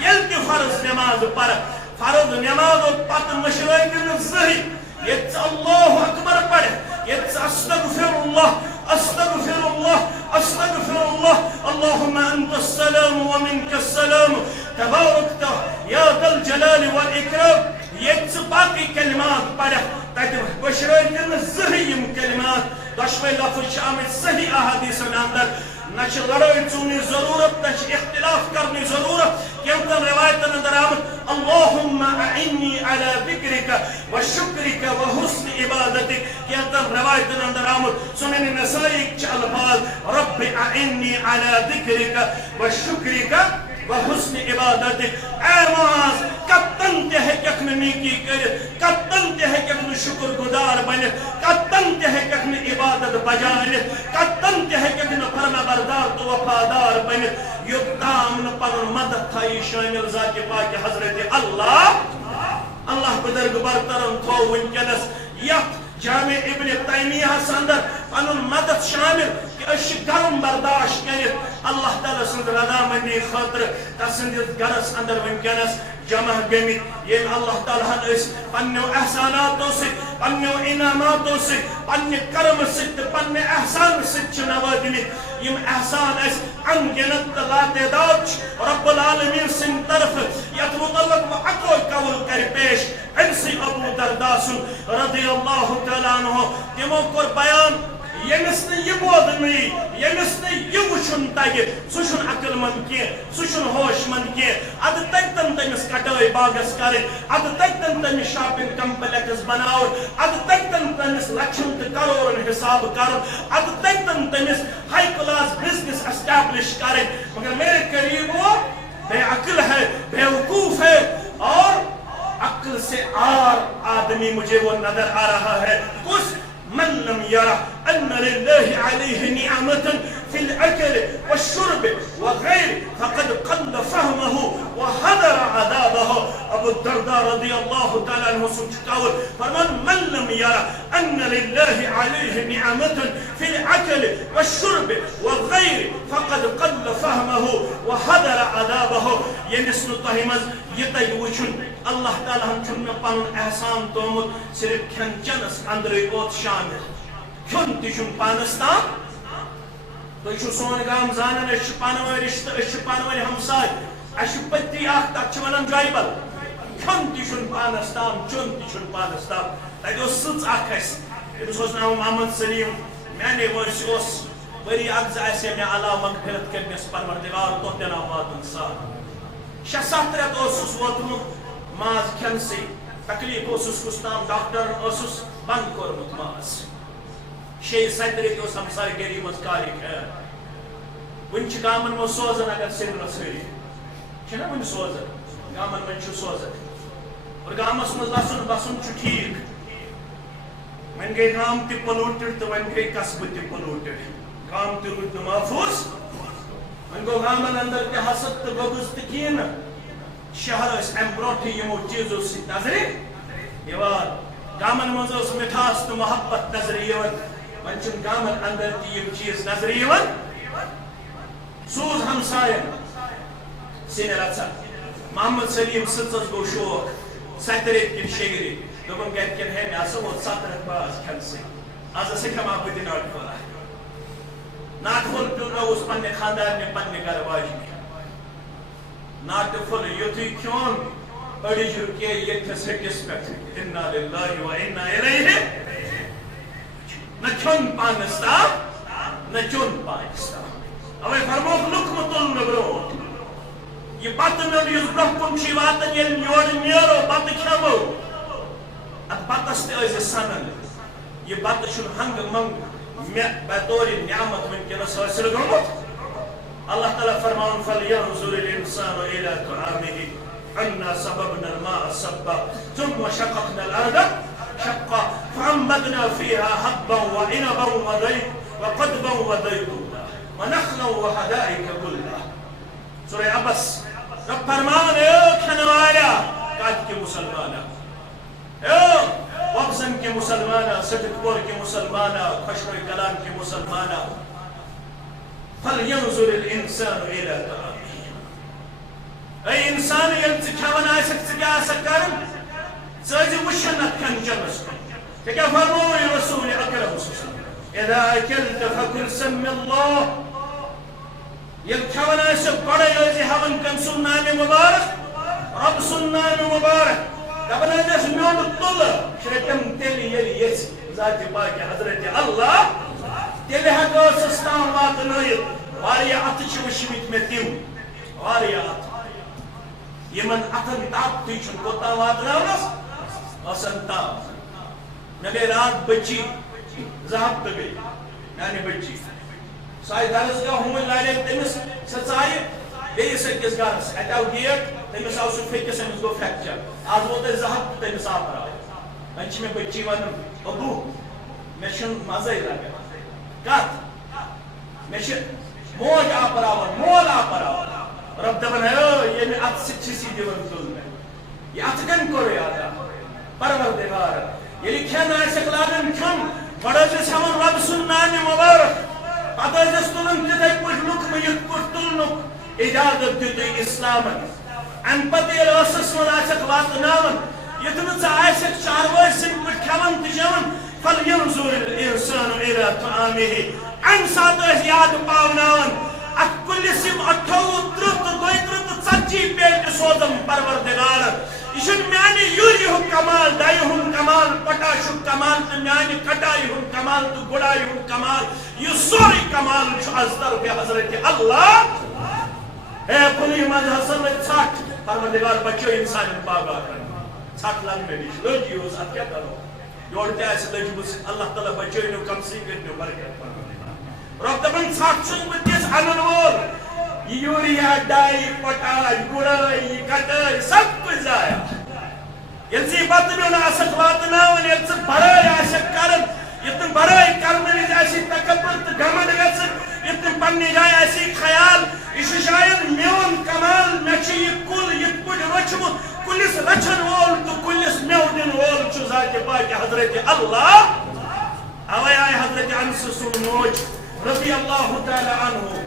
یلتو فرض نماز پر فرض نماز پت مشرائز نظہی يتس الله أكبر قره يتس أستغفر الله أستغفر الله أستغفر الله اللهم أنت السلام ومنك السلام تباركت يا ذا الجلال والإكرام يتس باقي كلمات قره تجد بشرين الزهيم كلمات دشوي لفظ شامل صحيح أحاديث من اندر نش لڑائی چونی ضرورت نش اختلاف کرنی ضرورت کیونکہ روایت اندر آمد اللہم اعنی علی ذکرک و شکرک و حسن عبادتک کیونکہ روایت اندر آمد سنن نسائی الفاظ رب اعنی علی ذکرک و شکرک و حسن عبادتک اے معاذ کتن تے ہے ککن نیکی کرت کتن تے ہے ککن شکر گزار بنت کتن تے ہے ککن عبادت بجانت کتن تے ہے ککن فرما بردار تو وفادار بنت یقدام پر مدد تھائی شامل ذات پاک حضرت اللہ بدرگ برطرم تو ونکنس یت جامع ابن تیمیہ سندر پنن مدد شامل کہ اش گرم برداشت کرت اللہ تعالی سند رضا منی خاطر تسند گرس اندر ونکنس جمع گمت یہ اللہ تعالیٰ اس پنیو احساناتوں سے پنیو انعاماتوں سے پنی کرم ست پنی احسان ست نوازمت یم احسان اس انگنت لا تعداد رب العالمین سن طرف یت مطلق و عقل قول کر پیش انسی ابو درداس رضی اللہ تعالیٰ عنہ تمو کر بیان یمس نے یہ بودنی یمس نے یہ وچھن تگہ سوچن عقل مند کی سوچن ہوش مند کی اد تکتن تمس کٹائی باغس کرے اد تکتن تمس شاپنگ کمپلیکس بناو اد تکتن تمس لچھن کروڑن حساب کر اد تکتن تمس ہائی کلاس بزنس اسٹیبلش کرے مگر میرے قریب وہ بے عقل ہے، بیوقوف ہے، اور عقل سے آر آدمی مجھے وہ نظر آ رہا ہے. کس من لم يرى أن لله عليه نعمة في الأكل والشرب وغير فقد قل فهمه وهدر عذابه. ابو الدرداء رضي الله تعالى عنه سنشكاول فرمان من لم يرى أن لله عليه نعمة في الأكل والشرب وغير فقد قل فهمه وهدر عذابه. ينسن طهمز يتيوشن اللہ تعالیٰ ہم چھن میں پانن احسان تومت صرف کھن چنس اندرے اوت شامل. کھن تیشن پانستان تو یہ سون گام زانن اش پانوی رشتہ اش پانوی ہمسائے اش پتی آخ تک چھ ونان جائبل. کھن تیشن پانستان چن تیشن پانستان. تیو سچ آخ اس اس نام محمد سلیم میں ورس اس وری اگز ایسے میں علاو مغفرت کرنس پروردگار تو دینا واتن ساتھ. 6-7 رت اوسس ووتمت ماز کھن سی تکلیف اوسس کستام ڈاکٹر اوسس بند کورمت ماز. 6-7 رت اوس ہمسائے گری مز کاری خیر. ون چھ گامن مو سوزن اگر سن رسوری چھنا ون سوزن گامن من چھ سوزن اور گامس مز بسن چھ ٹھیک. ون گئی گام تہ پلوٹڈ تو ون گئی قصبہ تہ پلوٹڈ. گام تہ روٗد نہٕ محفوظ. ون گو گامن اندر تہ حسد تہ بغض تہ کین. شہر اس ام برونٹھ یمو چیزو سی نظر یوان. گامن مز اس مٹھاس تہ محبت نظر یوان. ون چھن گامن اندر تہ یم چیز نظر یوان. سوز ہمساین سین رژا محمد سلیم سٕژس گو شوق 7 رٮ۪تھ کِنہٕ 6 رٮ۪تھ دوٚپُن گرِکٮ۪ن ہے مےٚ ہسا ووت 7 رٮ۪تھ باز کھٮ۪نسٕے. آز ہسا کھٮ۪مہٕ ہا بہٕ تہِ ناٹہٕ پھوٚل اکھ. ناٹہٕ پھوٚل پیٛونٲوُس پننہِ خانٛدارنہِ پننہِ گرٕ واجنہِ. ناٹہٕ پھوٚل یُتھُے کھیوٚن أڑِج رُکے ییٚتھس ۂٹِس پٮ۪ٹھ اِنا لِلّٰہِ و اِنا اِلَیْہِ. نہ کھیوٚن پانس تام نہ چیوٚن پانس تام. اوے فرموکھ لُقمہٕ تُلنہٕ برونٛٹھ یہ بتہٕ نیُن یُس برونٛہہ کُن چھُ واتان ییٚلہِ یورٕ نیرو بتہٕ کھٮ۪مو اتھ بتس تہِ ٲسۍ سنان یہ بتہٕ چھُنہٕ ہنگہٕ منگہٕ مےٚ بطورِ نعمت وٕنکٮ۪نس حٲصِل گوٚمُت. اللہ تعالیٰ فرماون فَلْيَنظُرِ الْإِنسَانُ إِلَىٰ طَعَامِهِ أَنَّا صَبَبْنَا الْمَاءَ صَبًّا ثُمَّ شَقَقْنَا الْأَرْضَ شَقًّا فَأَنبَتْنَا فِيهَا حَبًّا وَعِنَبًا وَقَضْبًا وَزَيْتُونًا وَنَخْلًا وَحَدَائِقَ غُلًّا. سورہ عبس رب فرمان اے کھنوالا کاج کے مسلمانا اے وابزن کے مسلمانا سٹک پور کے مسلمانا خشوی کلام کے مسلمانا. فَلْيَنظُرِ الْإِنسَانُ إِلَىٰ طَعَامِهِ. اے انسان یل ژٕ کھٮ۪وان آسکھ ژٕ کیٛاہ آسکھ کران ژٕ ٲسۍ وٕچھان اتھ کھٮ۪ن چٮ۪نس کُن. ژےٚ کیٛاہ فرمووُے رسوٗلِ اکرم اِذا أَكَلْتَ فَقُلْ سَمِّ اللّٰهِ. یل کھٮ۪وان آسکھ گۄڈے ٲسۍ ہاوان کٔمۍ سُنٛد نامہِ مُبارک رب سُنٛد نامہِ مُبارک. دپان ٲسۍ میوٚن تُلہٕ شرٛپٮ۪م تیٚلہِ ییٚلہِ یژھِ ذاتِ پاکہِ حضرتِ اللہ تیٚلہِ ہٮ۪کو ٲسس تام واتنٲیِتھ. واریاہ اَتھٕ چھِ وٕچھمٕتۍ مےٚ تِم واریاہ اَتھٕ یِمن اَتھن طاقتٕے چھُنہٕ کوٚتام واتناونس آسان تام. مےٚ گٔے راتھ بٔچی 2 ہفتہٕ گٔے میانہِ بٔچی. سۄ آیہِ درسگاہ ہوٗنۍ لاجے تٔمِس سۄ ژایہِ بیٚیِس أکِس گرس اَتہِ آو ڈیٹ تٔمِس آو سُہ پھیٚکِس أمِس گوٚو فریکچر. آز ووت اَسہِ 2 ہفتہٕ تٔمِس آپراو. وۄنۍ چھِ مےٚ بٔچی ونان ابوٗ مےٚ چھُنہٕ مزے لگان کتھ مےٚ چھِ موج آپراوان مول آپراوان. رب دپان ییٚمہِ اتھٕ سۭتۍ چھِسی دِوان تُلنہٕ یہِ اتھٕ کٔمۍ کوٚر یادا پروردگار. ییٚلہِ کھٮ۪ن آسٮ۪کھ لاگان کھیوٚن گۄڈٕ ٲسۍ ہاوان رب سُنٛد نامہِ مُبارک پتہٕ ٲسۍ تُلان تِتھے پٲٹھۍ لُقمہٕ یِتھ پٲٹھۍ تُلنُک اِجازت دیُتُے اِسلامن. امہِ پتہٕ ییٚلہِ ٲسس منٛز آسٮ۪کھ واتناوان یُتھ نہٕ ژٕ آسٮ۪کھ چاروٲے سٕنٛدۍ پٲٹھۍ کھٮ۪وان تہٕ چٮ۪وان فَلْيَنظُرِ الْإِنسَانُ إِلَىٰ طَعَامِهِ. امہِ ساتہٕ ٲسۍ یاد پاوناوان اتھ کُلِس یِم 28 تہٕ 32 تہٕ 40 پیٹہِ سوزم پروردگار. یہ چھُنہٕ میانہِ یوٗریہُک کمال ڈایہِ ہُنٛد کمال پوٹاشُک کمال تہٕ میانہِ کٹایہِ ہُنٛد کمال تہٕ گُڈایہِ ہُنٛد کمال. یہِ سورُے کمال چھُ از طرفِ حضرتِ اللہ. اے کُنُے منٛز ہسا لٔج ژھٹھ پروردگار بچٲیِن سانٮ۪ن باغاتن. ژھٹھ لگنہٕ نِش لٔج یِہُس اتھ کیٛاہ کرو یورٕ تہِ آسہِ لٔجمٕژ اللہ تعالیٰ بچٲیِنو کمسٕے کٔرِنو برکت. رب دپان ژھٹھ چھُس بہٕ تِژھ انن وول یہ یوریا ڈائی پوٹاش گڑائی کٹائی سب کچھ ضائع یل سی بت میون آسک واتناون یل ژٕ بڑٲے آسکھ کران ییٚلہِ تِم بڑٲے کرنہٕ وِزِ آسی تکبر تہٕ گھمنڈ گژھان ییٚلہِ تِم پننہِ جایہِ آسی خیال یہ چھُ شاید میون کمال مےٚ چھُ یہِ کُل یِتھ پٲٹھۍ رچھمُت کُلِس رچھن وول تہٕ کُلِس میوٕ دِنہٕ وول چھُ ذاتِ پاکہِ حضرت اللہ اوے آیہِ حضرت انس سُنٛد موج رضی اللہ تعالی عنہ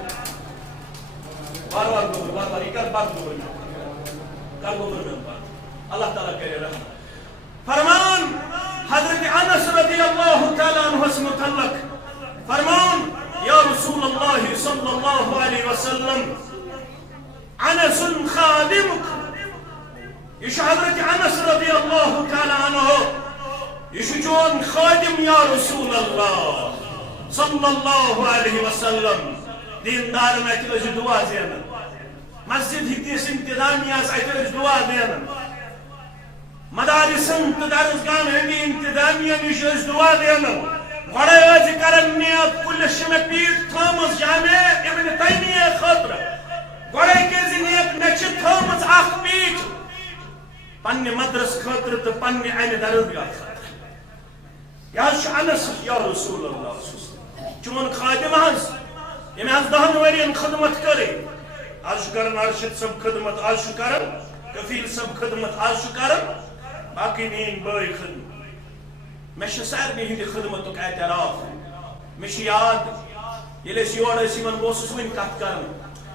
بار بار یہ کر بات اللہ تعالیٰ کرے رحمت فرمان حضرت انس رضی اللہ تعالی عنہ متعلق فرمان یا رسول اللہ صلی اللہ علیہ وسلم انس خادمک یہ حضرت انس رضی اللہ تعالی عنہ یہ چون خادم یا رسول اللہ صلی اللہ علیہ وسلم دیندار میں اتنے دعا دین مسجد ہتس انتظامیہ اتنے دعا دین مدارسن تو درسگاہن ہندی انتظامیہ نش دعا دین گوڑے کرن نیت کلس میں پیٹ تھومس جامع ابن تیمیہ خاطر گوڑے کر نیت میں تھومس اخ پیٹ پنہ مدرس خاطر تو پنہ امہ درسگاہ خاطر یہ انس یا رسول اللہ چون خادم حض یم حض 10 ورین خدمت کرے آج کرن ارشد سب خدمت آج کرن کفیل سب خدمت آج کرن باقی نین بائی خدمت میں سارے ہند خدمت اعتراف میں یاد یل یور بہس ون کت کر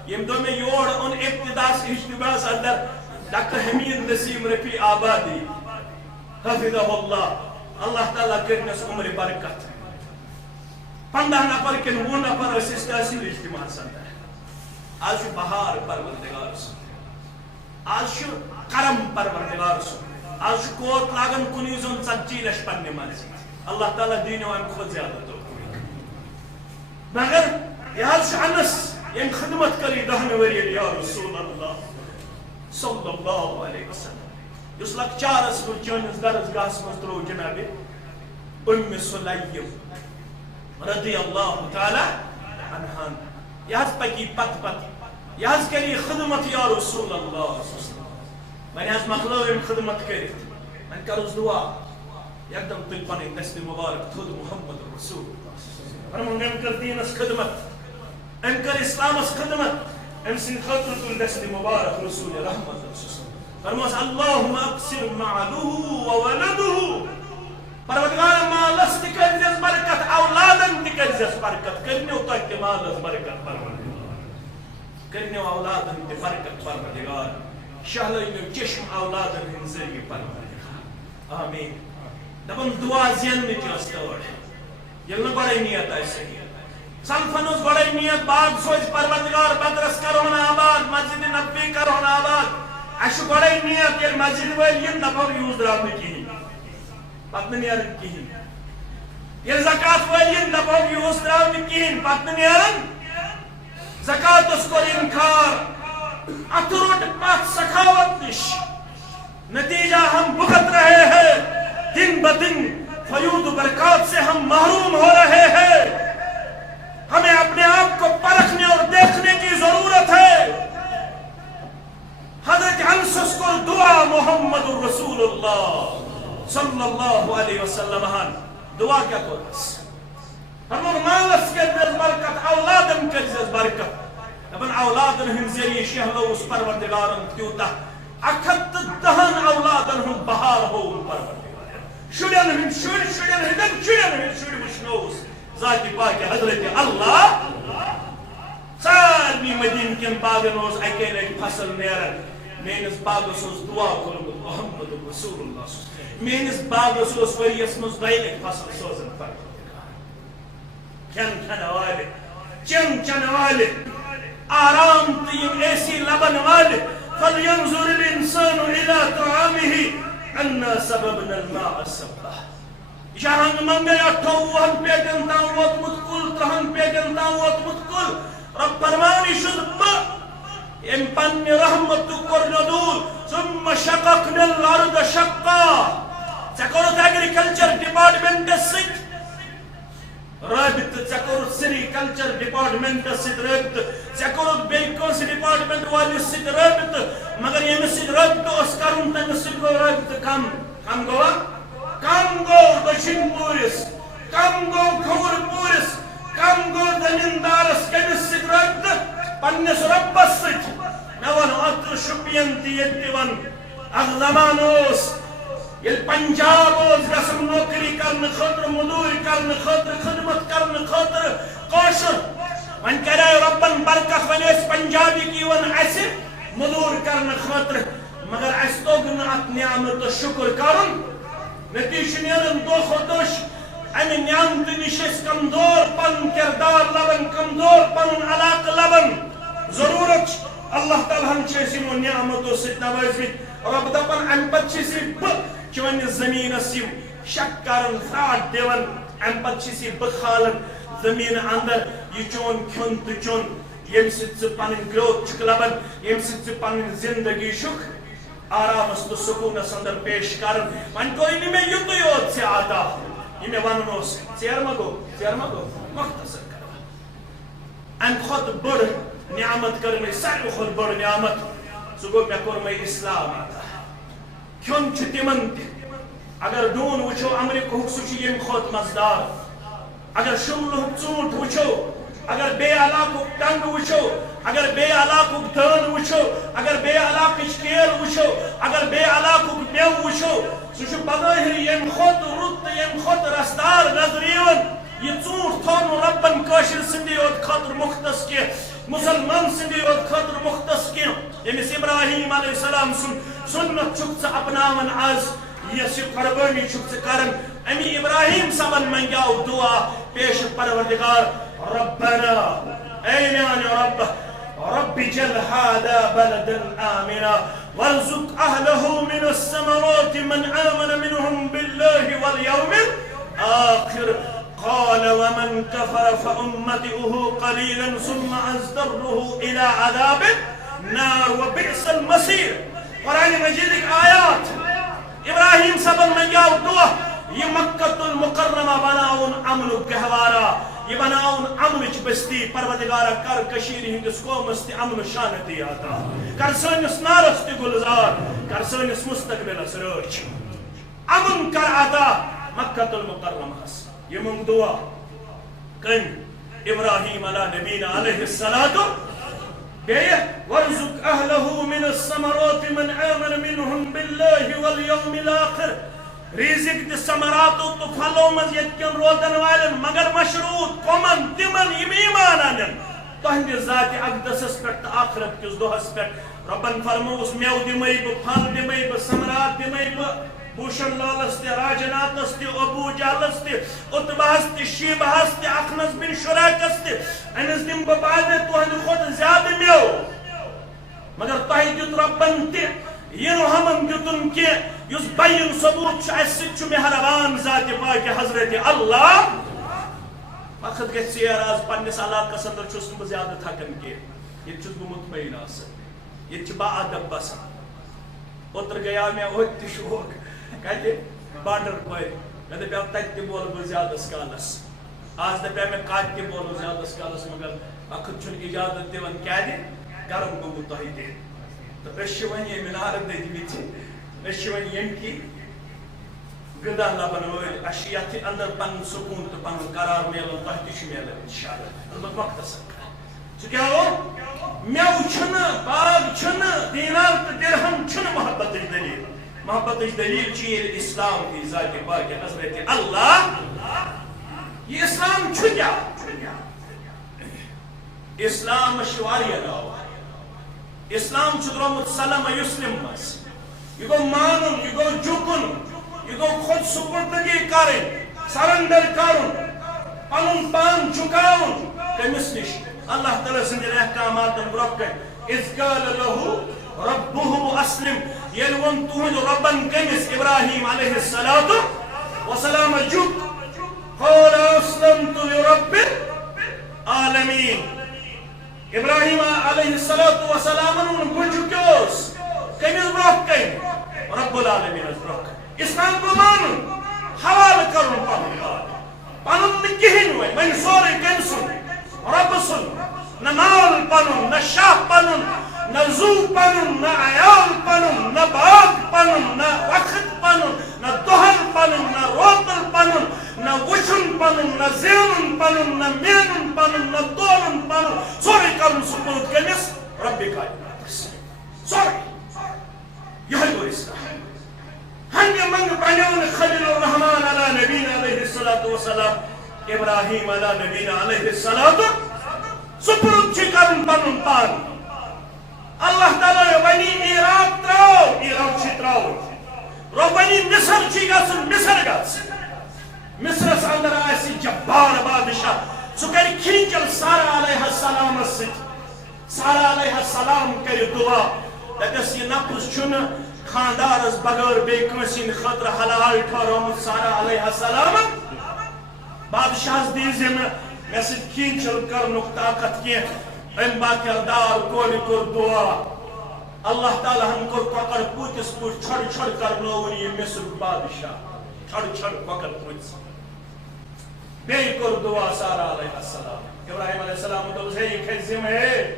یم دہ میں یور اون ابتداس اجتماعس اندر ڈاکٹر حمید نسیم رفیع آبادی حفظہ اللہ اللہ تعالیٰ کرنس عمر برکت 15 نفر کن 9 نفر اس تحصیل اجتماعس اندر آج بہار پروردگار سن آج کرم پروردگار سن آج کوٹ لاگن کنی زون 40 لچھ پنہ مرضی اللہ تعالیٰ دینو ام خود زیادہ توفیق مگر یہ انس یم خدمت کری 10 ورین یا رسول اللہ صلی اللہ علیہ وسلم اس لکچارس کو چونس درسگاہس مز ترو جناب ام سلیم رضی اللہ تعالی عنہا یہ پکی پت پت یہ کری خدمت یا رسول اللہ میں مکلو خدمت کرت میں کرس دعا یکدم تل پن دست مبارک تھود محمد رسول اللہ ام کر دینس خدمت ام کر اسلامس خدمت ام سن خاطر تل دست مبارک رسول رحمت فرماس اللہم اقسم معلوہ وولدہ پروردگار مالس تکرزیس برکت اولادن تکرزیس برکت کرنیو تک مالس برکت پروردگار کرنیو اولادن تی برکت پروردگار شہلائنو چشم اولادن ہن ذریعہ پروردگار آمین دبن دعا زین نچاس توڑ یلن بڑای نیت آئی سکی سلفنوز بڑای نیت باغ سوچ پروردگار بدرس کرون آباد مسجد نبی کرون آباد اشو بڑای نیت یل مسجد ویلین دفعہ یوز درام نکی پتن نیرن کہیں یل زکاة ویلین دفعہ یوز درام نکی پتن نیرن زکاة اس کو انکار اتروٹ پات سخاوت نش نتیجہ ہم بھگت رہے ہیں دن بدن فیوض برکات سے ہم محروم ہو رہے ہیں ہمیں اپنے آپ کو پرکھنے اور دیکھنے کی ضرورت ہے حضرت انس کو دعا محمد رسول اللہ صلی اللہ علیہ وسلم دعا کیا تو ہم مالس کے برکت اولادن کے برکت ابن اولادن ہن ذریعہ شہلو اس پروردگارن کیوتا اکھت 10 اولادن ہن بہار ہو پروردگار شڑین ہن شڑ وشنوس ذات پاک حضرت اللہ سارمی مدین کن باغن اوس اکیلے فصل نیرن مینس باغس اوس دعا کرمت محمد رسول اللہ مینس باغس اوس وریس مز دائلک فصل سوزن پروردگار کھن کھن والے چن چن والے آرام تیم ایسی لبن والے فَلْيَنْظُرِ الْإِنسَانُ إِلَىٰ طَعَامِهِ أَنَّا سَبَبْنَا الْمَاءَ سَبَّهِ شاہن منگے اٹھوہن پیٹن تاوت متکل تہن پیٹن تاوت متکل رب فرمانی شد ام پن رحمت کرن دور ثم شققنا الارض شقا سیکورت ایگریکلچر ڈپارٹمنٹ سکھ رابطہ ژے کوٚرُتھ سیریکلچر ڈپارٹمنٹس سۭتۍ رٲبطہٕ ژے کوٚرُتھ بیٚیہِ کٲنٛسہِ ڈپارٹمنٹ وٲلِس سۭتۍ رٲبطہٕ مگر ییٚمِس سۭتۍ رٲبطہٕ اوس کرُن تٔمِس سۭتۍ گوٚو رٲبطہٕ کم گوٚوا کم گوٚو دٔچھِنۍ پوٗرِس کم گوٚو کھووُر پوٗرِس کم گوٚو زمیٖندارس کٔمِس سۭتۍ رٲبطہٕ پننِس رۄبس سۭتۍ مےٚ وَن اوترٕ شُپین تہِ ییٚتہِ تہِ وَن اکھ زمانہٕ اوس ییٚلہِ پنجاب اوس گژھُن نوکری کرنہٕ خٲطرٕ موٚزوٗرۍ کرنہٕ خٲطرٕ خدمت کرنہٕ خٲطرٕ کٲشُر وۄنۍ کریے رۄبن برکت وۄنۍ ٲسۍ پنجابٕکۍ یِوان اسہِ موٚزوٗرۍ کرنہٕ خٲطرٕ مگر اسہِ توٚگ نہٕ اتھ نعمتس شُکر کرُن نتیجہٕ چھُ نیران دۄہ کھۄتہٕ دۄہ امہِ نعمتہٕ نِش أسۍ کمزور پنُن کردار لبان کمزور پنُن علاقہٕ لبان ضروٗرت چھِ اللہ تعالیٰ ہن چھِ أسۍ یِمو نعمتو سۭتۍ نوٲزمٕتۍ رۄب دپان امہِ پتہٕ چھِ بہٕ چٲنِس زمیٖنس یِم شک کران فراڈ دِوان امہِ پتہٕ چھِ بہٕ کھالان زمیٖنہٕ اندر یہِ چون کھیوٚن تہٕ چیوٚن ییٚمہِ سۭتۍ ژٕ پنٕنۍ گروتھ چھُکھ لبان ییٚمہِ سۭتۍ ژٕ پنٕنۍ زندگی چھُکھ آرامس تہٕ سکوٗنس اندر پیش کران وۄنۍ گوٚو نہٕ مےٚ یُتُے یوت ژےٚ عطا یہِ مےٚ ونُن اوس ژیر ما گوٚو مختصر کران امہِ کھۄتہٕ بٔڑ نعمت کٔر مےٚ ساروی کھۄتہٕ بٔڑ نعمت سُہ گوٚو مےٚ کوٚر مےٚ اسلام عطا کھیوٚن چھُ تِمن تہِ اگر ڈوٗن وٕچھو امریکہُک سُہ چھُ ییٚمہِ کھۄتہٕ مزٕدار اگر شُملہُک ژوٗنٛٹھ وٕچھو اگر بیٚیہِ علاقُک ٹنٛگ وٕچھو اگر بیٚیہِ علاقُک دٲن وٕچھو اگر بیٚیہِ علاقٕچ کیل وٕچھو اگر بیٚیہِ علاقُک مٮ۪وٕ وٕچھو سُہ چھُ بظٲہِر ییٚمہِ کھۄتہٕ رُت تہٕ ییٚمہِ کھۄتہٕ رسدار نظرِ یِوان یہ ژوٗنٛٹھ تھوٚو نہٕ رۄبن کٲشِر سٕنٛدی یوت خٲطرٕ مختص کینٛہہ مُسلمان سٕنٛدی یوت خٲطرٕ مختص کینٛہہ ییٚمِس ابراہیم علیہ السلام سُنٛد سُنت چھُکھ ژٕ اپناوان آز یۄس یہِ قۄربٲنی چھُکھ ژٕ کران امی ابراہیم صٲبن منٛگیو دعا پیش پروردگار ربنا اے میانہِ رب رب اجعل هذا بلدا آمنا وارزق أهله من الثمرات من آمن منهم بالله واليوم الآخر قال ومن كفر فأمتئه قليلا ثم أزدره إلى عذاب النار وبئس المصير قرآن مجيد آيات إبراهيم صبن من يوضوه یہ مکۃ المکرمہ بناؤن امن گہوارہ یہ بناؤن امن بستی پروردگارہ کر کشیر ہندس قومس تہ امن شانتی عطا کر سانس نارس تہ گلزار کر سانس مستقبلس رچ امن کر عطا مکۃ المکرمہ یہ منگ دعا کم ابراہیم علی نبینا علیہ الصلاۃ بیہ وارزق اہلہ من الثمرات من آمن منہم باللہ والیوم الاخر رزق تہ ثمراتو تو پھلو مز یتکن روزن والن مگر مشروط کمن تمن یم ایمان انن تہندِ ذات اقدسس پہ آخرت کس دہس پہ ربن فرموس میو دمے بہ پھل دمے بہ ثمرات دمے بہ بوشن لالس تہ راجناتس تہ ابو جالس تہ اتباہس تہ شیبہس تہ اخنس بن شراکس تہ انس دم بہ بعد تہند کھوت زیادہ میو مگر تہ دیت ربن تہ یہ ہمن دیتن کہ یس بین ثبوت اس مہربان ذات پاک حضرت اللہ وقت گھس آز پنس علاقس اندر چھس بہ زیادہ تھکن کی یہ چھس بہ مطمئن آسان یہ با ادب بسان اوتر گیا میں اوت تہ شوق کتہ بانڈر پورِ مے دپیو تتہ تہ بول بہ زیادہ کالس آز دپیو مے کتہ تہ بولو زیادہ کالس مگر وقت چھن اجازت دِوان کیازِ گرم گوٚو تۄہہِ تہِ تو أسۍ چھِ وۄنۍ ییٚمہِ نارٕ دٔدمٕتۍ أسۍ چھِ وۄنۍ ییٚمہِ کہِ غذا لبن وٲلۍ اَسہِ چھِ یتھ اندر پنُن سکوٗن تہٕ پنُن قرار میلان تۄہہِ تہِ چھُ میلان انشاءاللہ البتہ مختصر سُہ کیٛاہ گوٚو مٮ۪وٕ چھُنہٕ باغ چھُنہٕ دیٖنار تہٕ درہم چھُنہٕ محبتٕچ دٔلیٖل محبتٕچ دٔلیٖل چھِ ییٚلہِ اسلام دی ذاتِ پاکِ حضرت اللہ یہِ اسلام چھُ کیٛاہ اسلامس چھُ واریاہ ناو اسلام چھُ درٛامُت سلم یُسلم منٛز یہ گو مانن یہ گو جھکن یہ گو خود سپردگی کرن سرنڈر کرن پنن پان جھکاون کمس نش اللہ تعالی سند احکامات برونٛہہ کن اذ قال له ربه اسلم ییٚلہِ ووٚن تُہنٛد ربن کٔمِس ابراہیم علیہ الصلوۃ والسلام جھُک قال اسلمت لرب العالمین ابراہیم علیہ الصلوۃ والسلام بہ جھُکیوس کمس برونٛہہ کن رب العالمین برونٛہہ کن اسلام کو مانن حوالہ کرن پنن حال پنن کہین ون سورے کم سن رب سن نہ مال پنن نہ شاہ پنن نہ زو پنن نہ عیال پنن نہ باغ پنن نہ وقت پنن نہ دہل پنن نہ روتل پنن نہ وچن پنن نہ زینن پنن نہ مینن پنن نہ تولن پنن سورے کرن سپورٹ کمس رب کائنات سورے یہ گو اسلام ہنگے منگ بنیون خلیل الرحمن علی نبینا علیہ السلام ابراہیم علی نبینا علیہ السلام سپورٹ چھ کرن پنن پان اللہ تعالیٰ ونی عراق تراو عراق چھ تراو رو ونی مصر چھ گژھن مصر گژھ مصرس اندر آسی جبار بادشاہ سہ کر کھینچل سارا علیہ السلام سارا علیہ السلام کر دعا دپس یہ نفس چھن خاندارس بغیر بے کنسی خطر حلال ٹھہرومت سارا علیہ السلام بادشاہ دیزے میں سۭتۍ کھینچل کرنُک طاقت کینٛہہ ام با کردار کور کور دعا اللہ تعالیٰ ہم کور کۄکر پوٗتِس پٲٹھۍ چھڑ چھڑ کرنووُن یہِ مصرُک بادشاہ چھڑ چھڑ کۄکر پوٗتِس بیٚیہِ کور دعا سارا علیہ السلام ابراہیم علیہ السلام دوٚپُس ہے یہِ کھژِ ذمہٕ ہے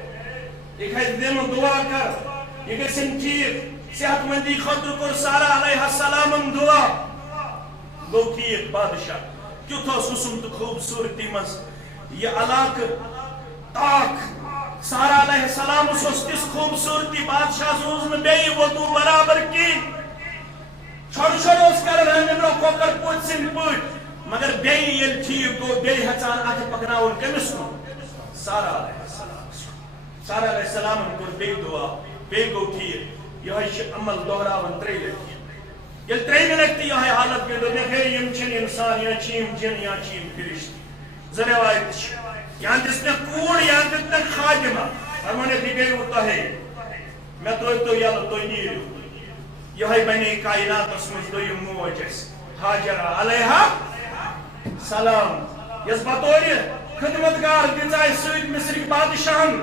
یہِ کھژِ دِنہٕ دعا کر یہِ گژھِنۍ ٹھیٖک صحت مندی خٲطرٕ کور سارا علیہ السلامن دعا گوٚو ٹھیٖک بادشاہ کیُتھ اوس حُسن تہٕ خوٗبصوٗرتی منٛز یہِ علاقہٕ تاک سارا علیہ السلام اس تس خوبصورتی بادشاہ سوز میں بیئی وضو برابر کی چھوڑ چھوڑ اس کر رہنے کوکر پوچھ سن پوچھ مگر بیئی یل ٹھیک گو بیئی حچان آتے پکناون کمس کو سارا علیہ السلام سارا علیہ السلام ان کو بیئی دعا بیئی گو ٹھیک یہ عمل دہراون تری لکھی یل تری لکھتی یہ حالت کے دو دیکھے یم چھن انسان یا چیم جن یا چیم فرشت ذریعہ یہاں جس نے کوڑ یہاں جس نے خاجمہ ہمیں نے دیگئی ہوتا ہے میں تو یالو تو نیرو یہی بنی کائنات اس میں دوئی موجز حاجرہ علیہ سلام یس بطوری خدمتگار دیزائی سوید مصری بادشاہن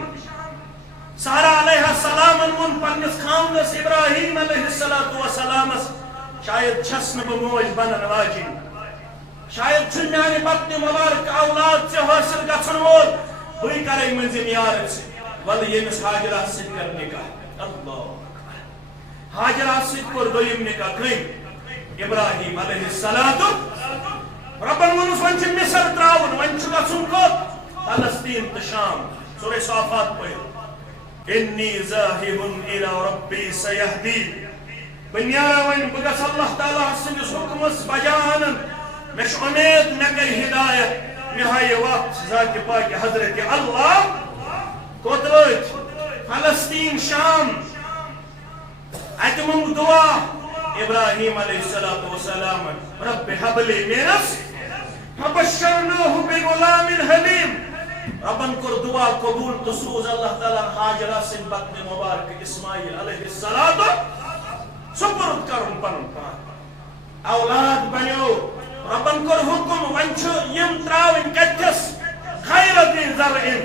سارا علیہ السلام انمون پنس خاندس ابراہیم علیہ السلام شاید چھسن بموج بنن واجین شاید چھن میانی پتنی مبارک اولاد سے حاصل گژھن وول بھئی کرے منزل یارت سے ولی یمس حاجرہ سۭتۍ کر نکاح اللہ اکبر حاجرہ سۭتۍ کوٚر دوٚیِم نکاح کٔمۍ ابراہیم علیہ السلام ربن ووٚنُس وۄنۍ چھُ مصر تراوُن وۄنۍ چھُ گژھُن کوٚت فلسطین تہٕ شام سورہ صافات پٔرِو انی ذاہب الی ربی سیہدین بہٕ نیرٕ وۄنۍ بہٕ گژھٕ اللہ تعالیٰ سٕنٛدِس حُکمس بجا انن میں امید میں گئی ہدایت نہائی وقت ذات پاک حضرت اللہ کوت وچ فلسطین شام اتمم دعا ابراہیم علیہ السلام رب حب لی منس فبشرناہ بغلام حلیم ربن کر دعا قبول تو سوز اللہ تعالیٰ حاجرہ سن بطن مبارک اسماعیل علیہ السلام سپرد کرن پنن پان اولاد بنیو ربن کر حکم ونچو یم تراؤن کتس خیرت زرعن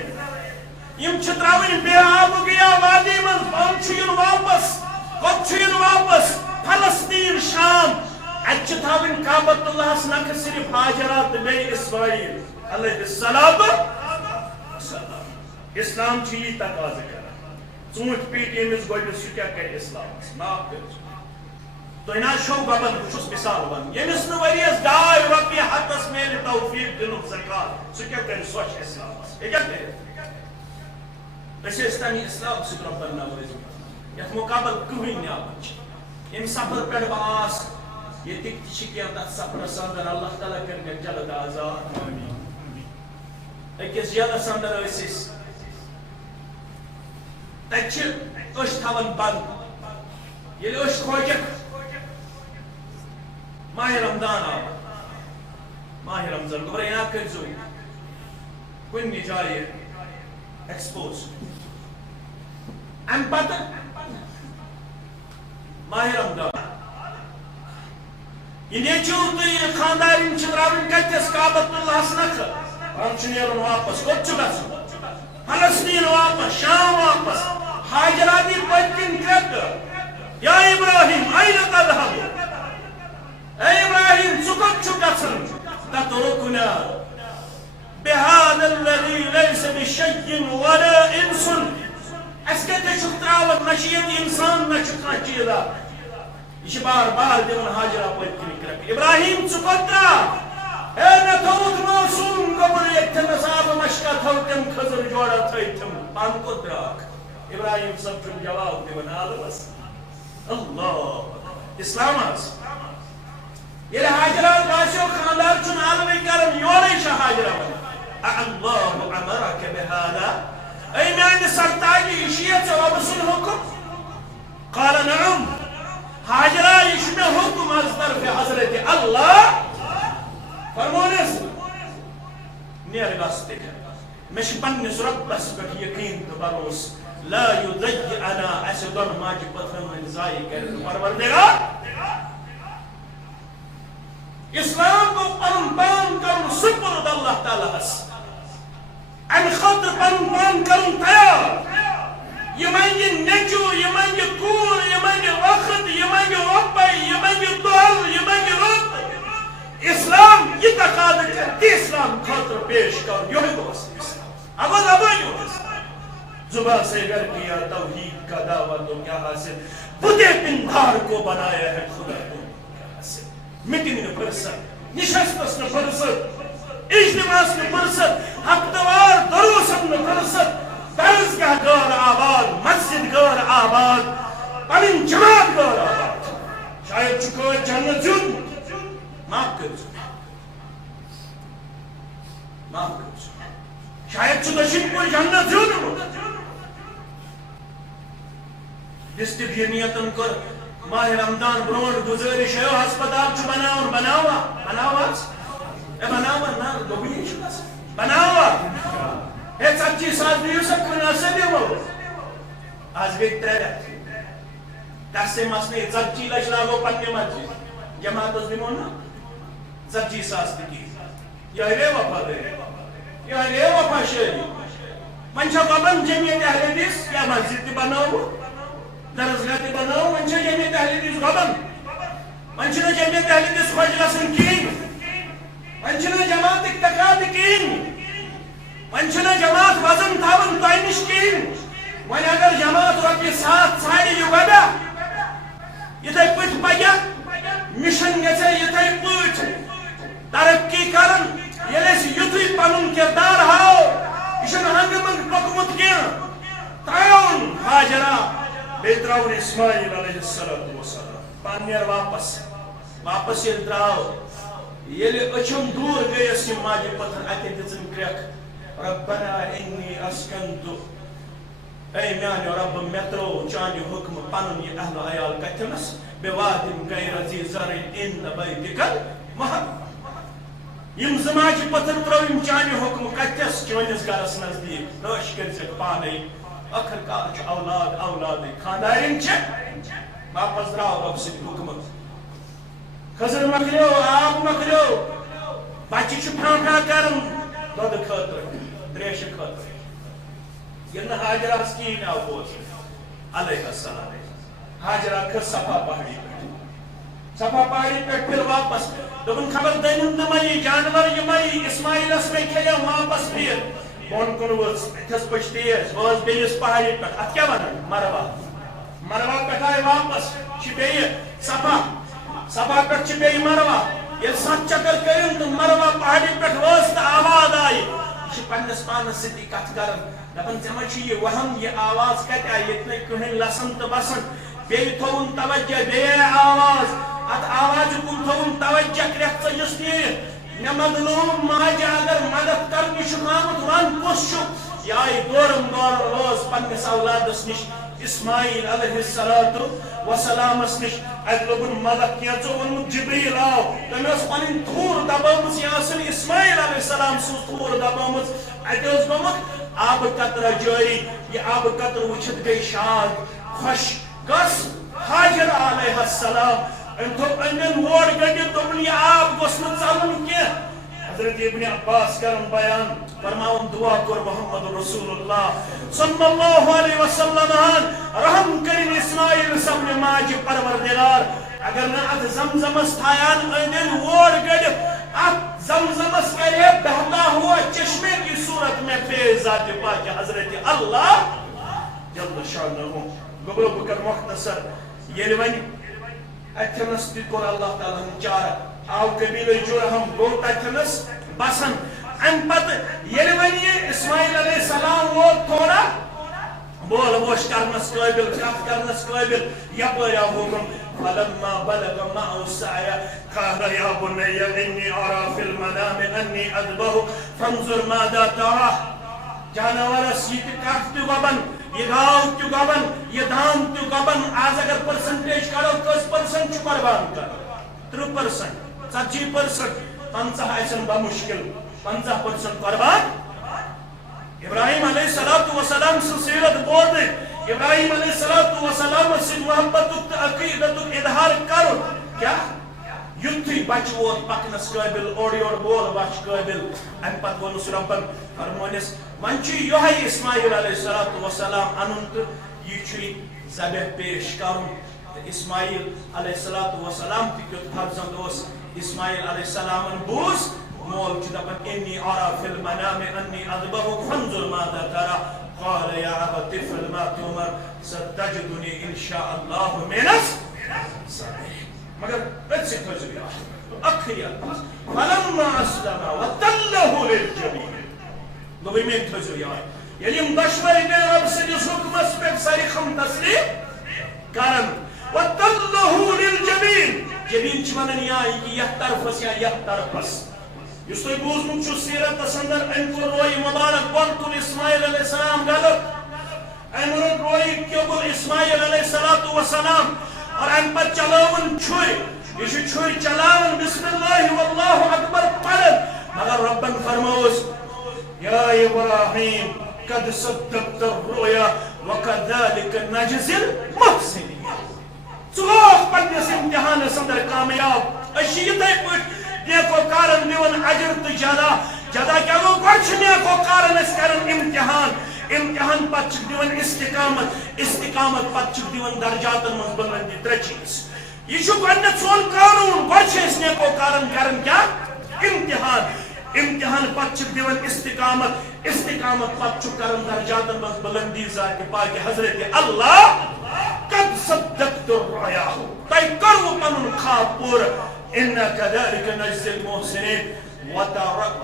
یم چھ تراؤن بے آب گیا وادی من پہنچین واپس کچھین واپس فلسطین شام اچھ تھاوین کعبت اللہ سنک صرف حاجرات بے اسماعیل علیہ السلام اسلام چھی تقاض کرا ژوٗنٛٹھۍ پیٖٹۍ ییٚمِس گۄڈنیُک سُہ کیٛاہ کرِ اسلامس معاف کٔرِو تۄہہِ نہ شو بابن بہٕ چھُس مثال ونان ییٚمِس نہٕ ؤرِیس 2 رۄپیہِ ہتس میلہِ توفیٖق دِنُک زکات سُہ کیٛاہ کرِ سۄچھ اسلامس یہِ کیٛاہ کرِ أسۍ ٲسۍ تَمہِ اسلام سۭتۍ رۄبن نوٲزمٕتۍ یتھ مُقابل کٕہٕنۍ نعمت چھِ ییٚمہِ سفر پٮ۪ٹھ بہٕ آس ییٚتِکۍ تہِ چھِ کینٛہہ تتھ سفرس اندر اللہ تعالیٰ کٔرۍ مےٚ جلد آزاد أکِس جیلس اندر ٲسۍ أسۍ تتہِ چھِ أچھ تھاوان بنٛد ییٚلہِ أچھ کھوجکھ ماہ رمضان آو ماہ رمضان گوٚبرا یا کٔرۍزیو کُنہِ جایہِ ایکسپوز امہِ پتہٕ ماہ رمضان یہ نیچو تو یہ خاندارین چھ تراوٕنۍ کتس کعبۃ اللہ نکھٕ ہم چھ نیرُن واپس کوٚت چھُ گژھُن فلسطین واپس شام واپس حاجرہ دی پٔتکِنۍ کرٛٮ۪کہٕ یا ابراہیم أين تذهب اے ابراہیم ژٕ کوٚت چھُکھ گژھان تتھ رُکنہ شيء ولا إنس أسكت شكرا ونشيد إنسان نشكرا جيدا يشبار بار دون هاجرة ويتكلم إبراهيم سقطرا أنا توت معصوم قبل يتنصاب مشكا توتم خزر جوڑا تيتم پان قدراك إبراهيم سبتم جواب دون آلوس الله إسلام آس يلي هاجرة باشو خاندار چون عالمي كرم يوليش هاجرة الله أمرك بهذا أي معنى سرطاجي إشياء جواب سنحكم قال نعم هاجرة يشمي حكم أصدر في حضرة الله فرمونس نير غاستك مش بنس ربس بك يقين تبروس لا يضيع أنا أسدر ما جبتهم من زايك پروردگار اسلام کو پان کرن سپرد اللہ تعالی اس ان خاطر پان کرن تیار یمنگی نچو یمنگی کور یمنگی وقت یمنگی وقبی یمنگی دول یمنگی رب اسلام یہ تقاضا کرتی اسلام خاطر پیش کر یہ دوست اسلام ابا یہ زبان سے گر کیا توحید کا دعوت تو کیا حاصل بودے پندار کو بنایا ہے خدا کو کیا حاصل میٹنگ نے فرصت نشستس نے فرصت اجتماع نے فرصت ہفتوار دروسن نے فرصت درسگاہ گار آباد مسجد گار آباد پنن جماعت گار آباد شاید چکو جنت جن معاف کر شاید چکو شکو جنت جن ڈسٹریبیونیتن کر ماہ رمضان برونٹ گزارش ہے ہسپتال چھ بناوا نا دوبی بناوا ہے ژتجی ساس دیو سا کناسا دیو آج گئی 3 رٮ۪تھ تس مسئلے 40 لچھ لاگو پنہ مسجد جماعت دمو نا 40 ساس تھی یہ وفا شہری ون گبن جمعیت اہل حدیث کیا مسجد تہ بناو درسگاہ تہ بناو ون جمعیت اہل حدیث گبن ون جمعیت اہل حدیث خوش گژھن کہین ون جماعت تقاض کہین ون جماعت وزن تھاون تۄہہِ نِش کہین ون اگر جماعت رۄپیہِ 7 ژھانڈِ یہِ گۄڈا یِتھے پٲٹھۍ پکہِ مشن گژھِ یِتھے پٲٹھۍ ترقی کرن ییٚلہِ أسۍ یُتھُے پنُن کردار ہاو یہِ چھُنہٕ ہنگہٕ منگہٕ پوٚکمُت کینٛہہ ترٛاوُن ہاجرہ بیٚیہِ ترٛاوُن اسماعیل علیہ السلام پان نیر واپس ییٚلہِ درٛاو ییٚلہِ أچھَن دوٗر گٔیَس یہِ ماجہِ پتھر اَتہِ دِژٕن کرٛٮ۪کھ ربنا انی اسکنتُ اے میانیو رب مےٚ ترٛوو چانہِ حُکمہٕ پنُن یہِ اہل عیال کتھٮ۪نس بِوادٍ غیر ذی زرعٍ عند بیتِکَ الْمُحَرَّم یم زٕ ماجہِ پتھر ترٛٲوِم چانہِ حُکمہٕ کتھٮ۪س چٲنِس گرس نزدیٖک رٲچھ کٔرۍزٮ۪کھ پانے ٲخر کار چھُ اولاد اولادٕے خاندارٮ۪ن چھِ واپس درٛاو رۄبہٕ سٕنٛدِ حُکمہٕ خضر مۄکلیو آب مۄکلیو بچہِ چھُ پھرٛان کران دۄدٕ خٲطرٕ تریشہِ خٲطرٕ ییٚلہِ نہٕ ہاجرہس کِہیٖنۍ آو بوزنہٕ علیہ السلام ہاجرہ کھٔژ صفا پہاڑی پٮ۪ٹھ صفا پہاڑی پٮ۪ٹھ پھِر واپس دوٚپُن خبر دٔنِم نہٕ مےٚ یہِ جانور یہِ مہ یی اسماعیلس مےٚ کھٮ۪لٮ۪م واپس پھِر بۄن کُن ؤژھ اَتھس پٔچ تیز بہٕ ٲسٕس بیٚیِس پہاڑی پٮ۪ٹھ اتھ کیٛاہ ونان مروا پٮ۪ٹھ آیہِ واپس چھِ بیٚیہِ صفا پٮ۪ٹھ چھِ بیٚیہِ مروا ییٚلہِ 7 چکر کٔرِم تہٕ مروا پہاڑی پٮ۪ٹھ وٲژ تہٕ آواز آیہِ یہِ چھِ پننِس پانس سۭتی کتھ کران دپان ژےٚ ما چھُ یہِ وہم یہِ آواز کتہِ آیہِ ییٚتہِ نہٕ کٕہٕنۍ لسن تہٕ بسن بیٚیہِ تھووُن توجہ بیٚیہِ آیہِ آواز اتھ آوازِ کُن تھووُن توجہ کرٛٮ۪کھ ژٔجِس نیٖرِتھ مےٚ مۄکلوو ماجہِ اگر مدد کرنہِ چھُکھ آمُت ون کُس چھُ یہِ آیہِ دورن وٲژ پننِس اولادس نِش اسماعیل علیہ السلامس نِش اتہِ لوگُن مدد کینٛژو ووٚنمُت جبریٖل آو تٔمۍ ٲس پنٕنۍ تھوٗر دبٲومٕژ یہِ ٲسٕن اسماعیل علیہ السلام سٕنٛز تھوٗر دبٲومٕژ اتہِ اوس گوٚمُت آبہٕ قطرہ جٲری یہِ آبہٕ قطرٕ وٕچھِتھ گٔے شاد خۄش کس ہاجرہ علیہ السلام أمۍ تھوٚو أنٛدٮ۪ن ووٹ گٔنڈِتھ دوٚپُن یہِ آب گوٚژھ نہٕ ژلُن کینٛہہ حضرت ابن عباس کرن بیان فرماون دعا کور محمد رسول اللہ صلی اللہ علیہ وسلم رحم کرن اسماعیل سمجھ ماجہِ پروردگار اگر نہ ات زمزمس تھایان أنٛدٮ۪ن ووٹ گٔنڈِتھ ات زمزمس کرے بہتا ہوا چشمے کی صورت صورت میں فیض ذات پاک حضرت اللہ جل شانہ گبرو بکر مختصر یہ ونی اتنس تکور اللہ تعالیٰ چار آو قبیل جرہم گو تتنس بسن ام پت یہ ونی اسماعیل علیہ السلام وہ تھوڑا بول ووش کرنس قابل کف کرنس قابل یپر حکم فلما بلغ معه السعي قال يا بني اني ارى في المنام اني اذبحك فانظر ماذا ترى جانورس یہ کٹ تہ گبن یہ گاو تہ گبن یہ دام تہ گبن آج اگر پرسنٹیج کرو کس پرسنٹ چھ قربان کر 3% 40% 50 آسن بمشکل 50% قربان ابراہیم علیہ السلام سے سیرت بود ابراہیم علیہ السلام سے محبت عقیدت اظہار کرو کیا یتھی بچ ووت پکنس قابل اور بول بچ قابل ام پت ونس ربن فرمونس منچ یہ اسماعیل علیہ السلام انن تو یہ ذبح پیش کرن اسماعیل علیہ السلام تہ کیت فرزند اس اسماعیل علیہ السلام بوز مول دپن انی ارى في المنام اني اذبحك فانظر ماذا ترى قال يا ابت افعل ما تؤمر ستجدني ان شاء الله من الصابرين مگر بس تجربه اخيا فلما اسلم وتله للجبين لو بمن تجربه يلي مدشوي بين رب سيدي حكم اسبق صريخم تسليم كان وتله للجبين جبين چمن يا يحترفس يا يحترفس یس تھی بوزمت چھو سیرتس اندر ام کو روئی مبارک بنتل اسماعیل علیہ السلام گلر ام روئی کیبل اسماعیل علیہ السلام اور ام پر چلاون چھوئی یہ چھوئی چلاون بسم اللہ واللہ اکبر پڑھن مگر ربن فرموس یا ابراہیم قد صدقت الرؤیا وكذلك نجزي المحسنين ژوک پنس امتحانس اندر کامیاب اسی یتھے پٲٹھۍ نیکو کارن دیون اجر تو جدا کیا گو گوچ نیکو کارن اس کرن امتحان پت چھ دیون استقامت پت چھ دیون درجاتن من بلندی ترے چیز یہ چھو گوڈنیتھ سون قانون گوچ اس نیکو کارن کرن کیا امتحان پت چھ دیون استقامت پت چھ کرن درجاتن من بلندی ذات پاک حضرت اللہ قد صدقت الرؤیا تائی کرو پنن خواب پور إنا كذلك نجزي المحسنين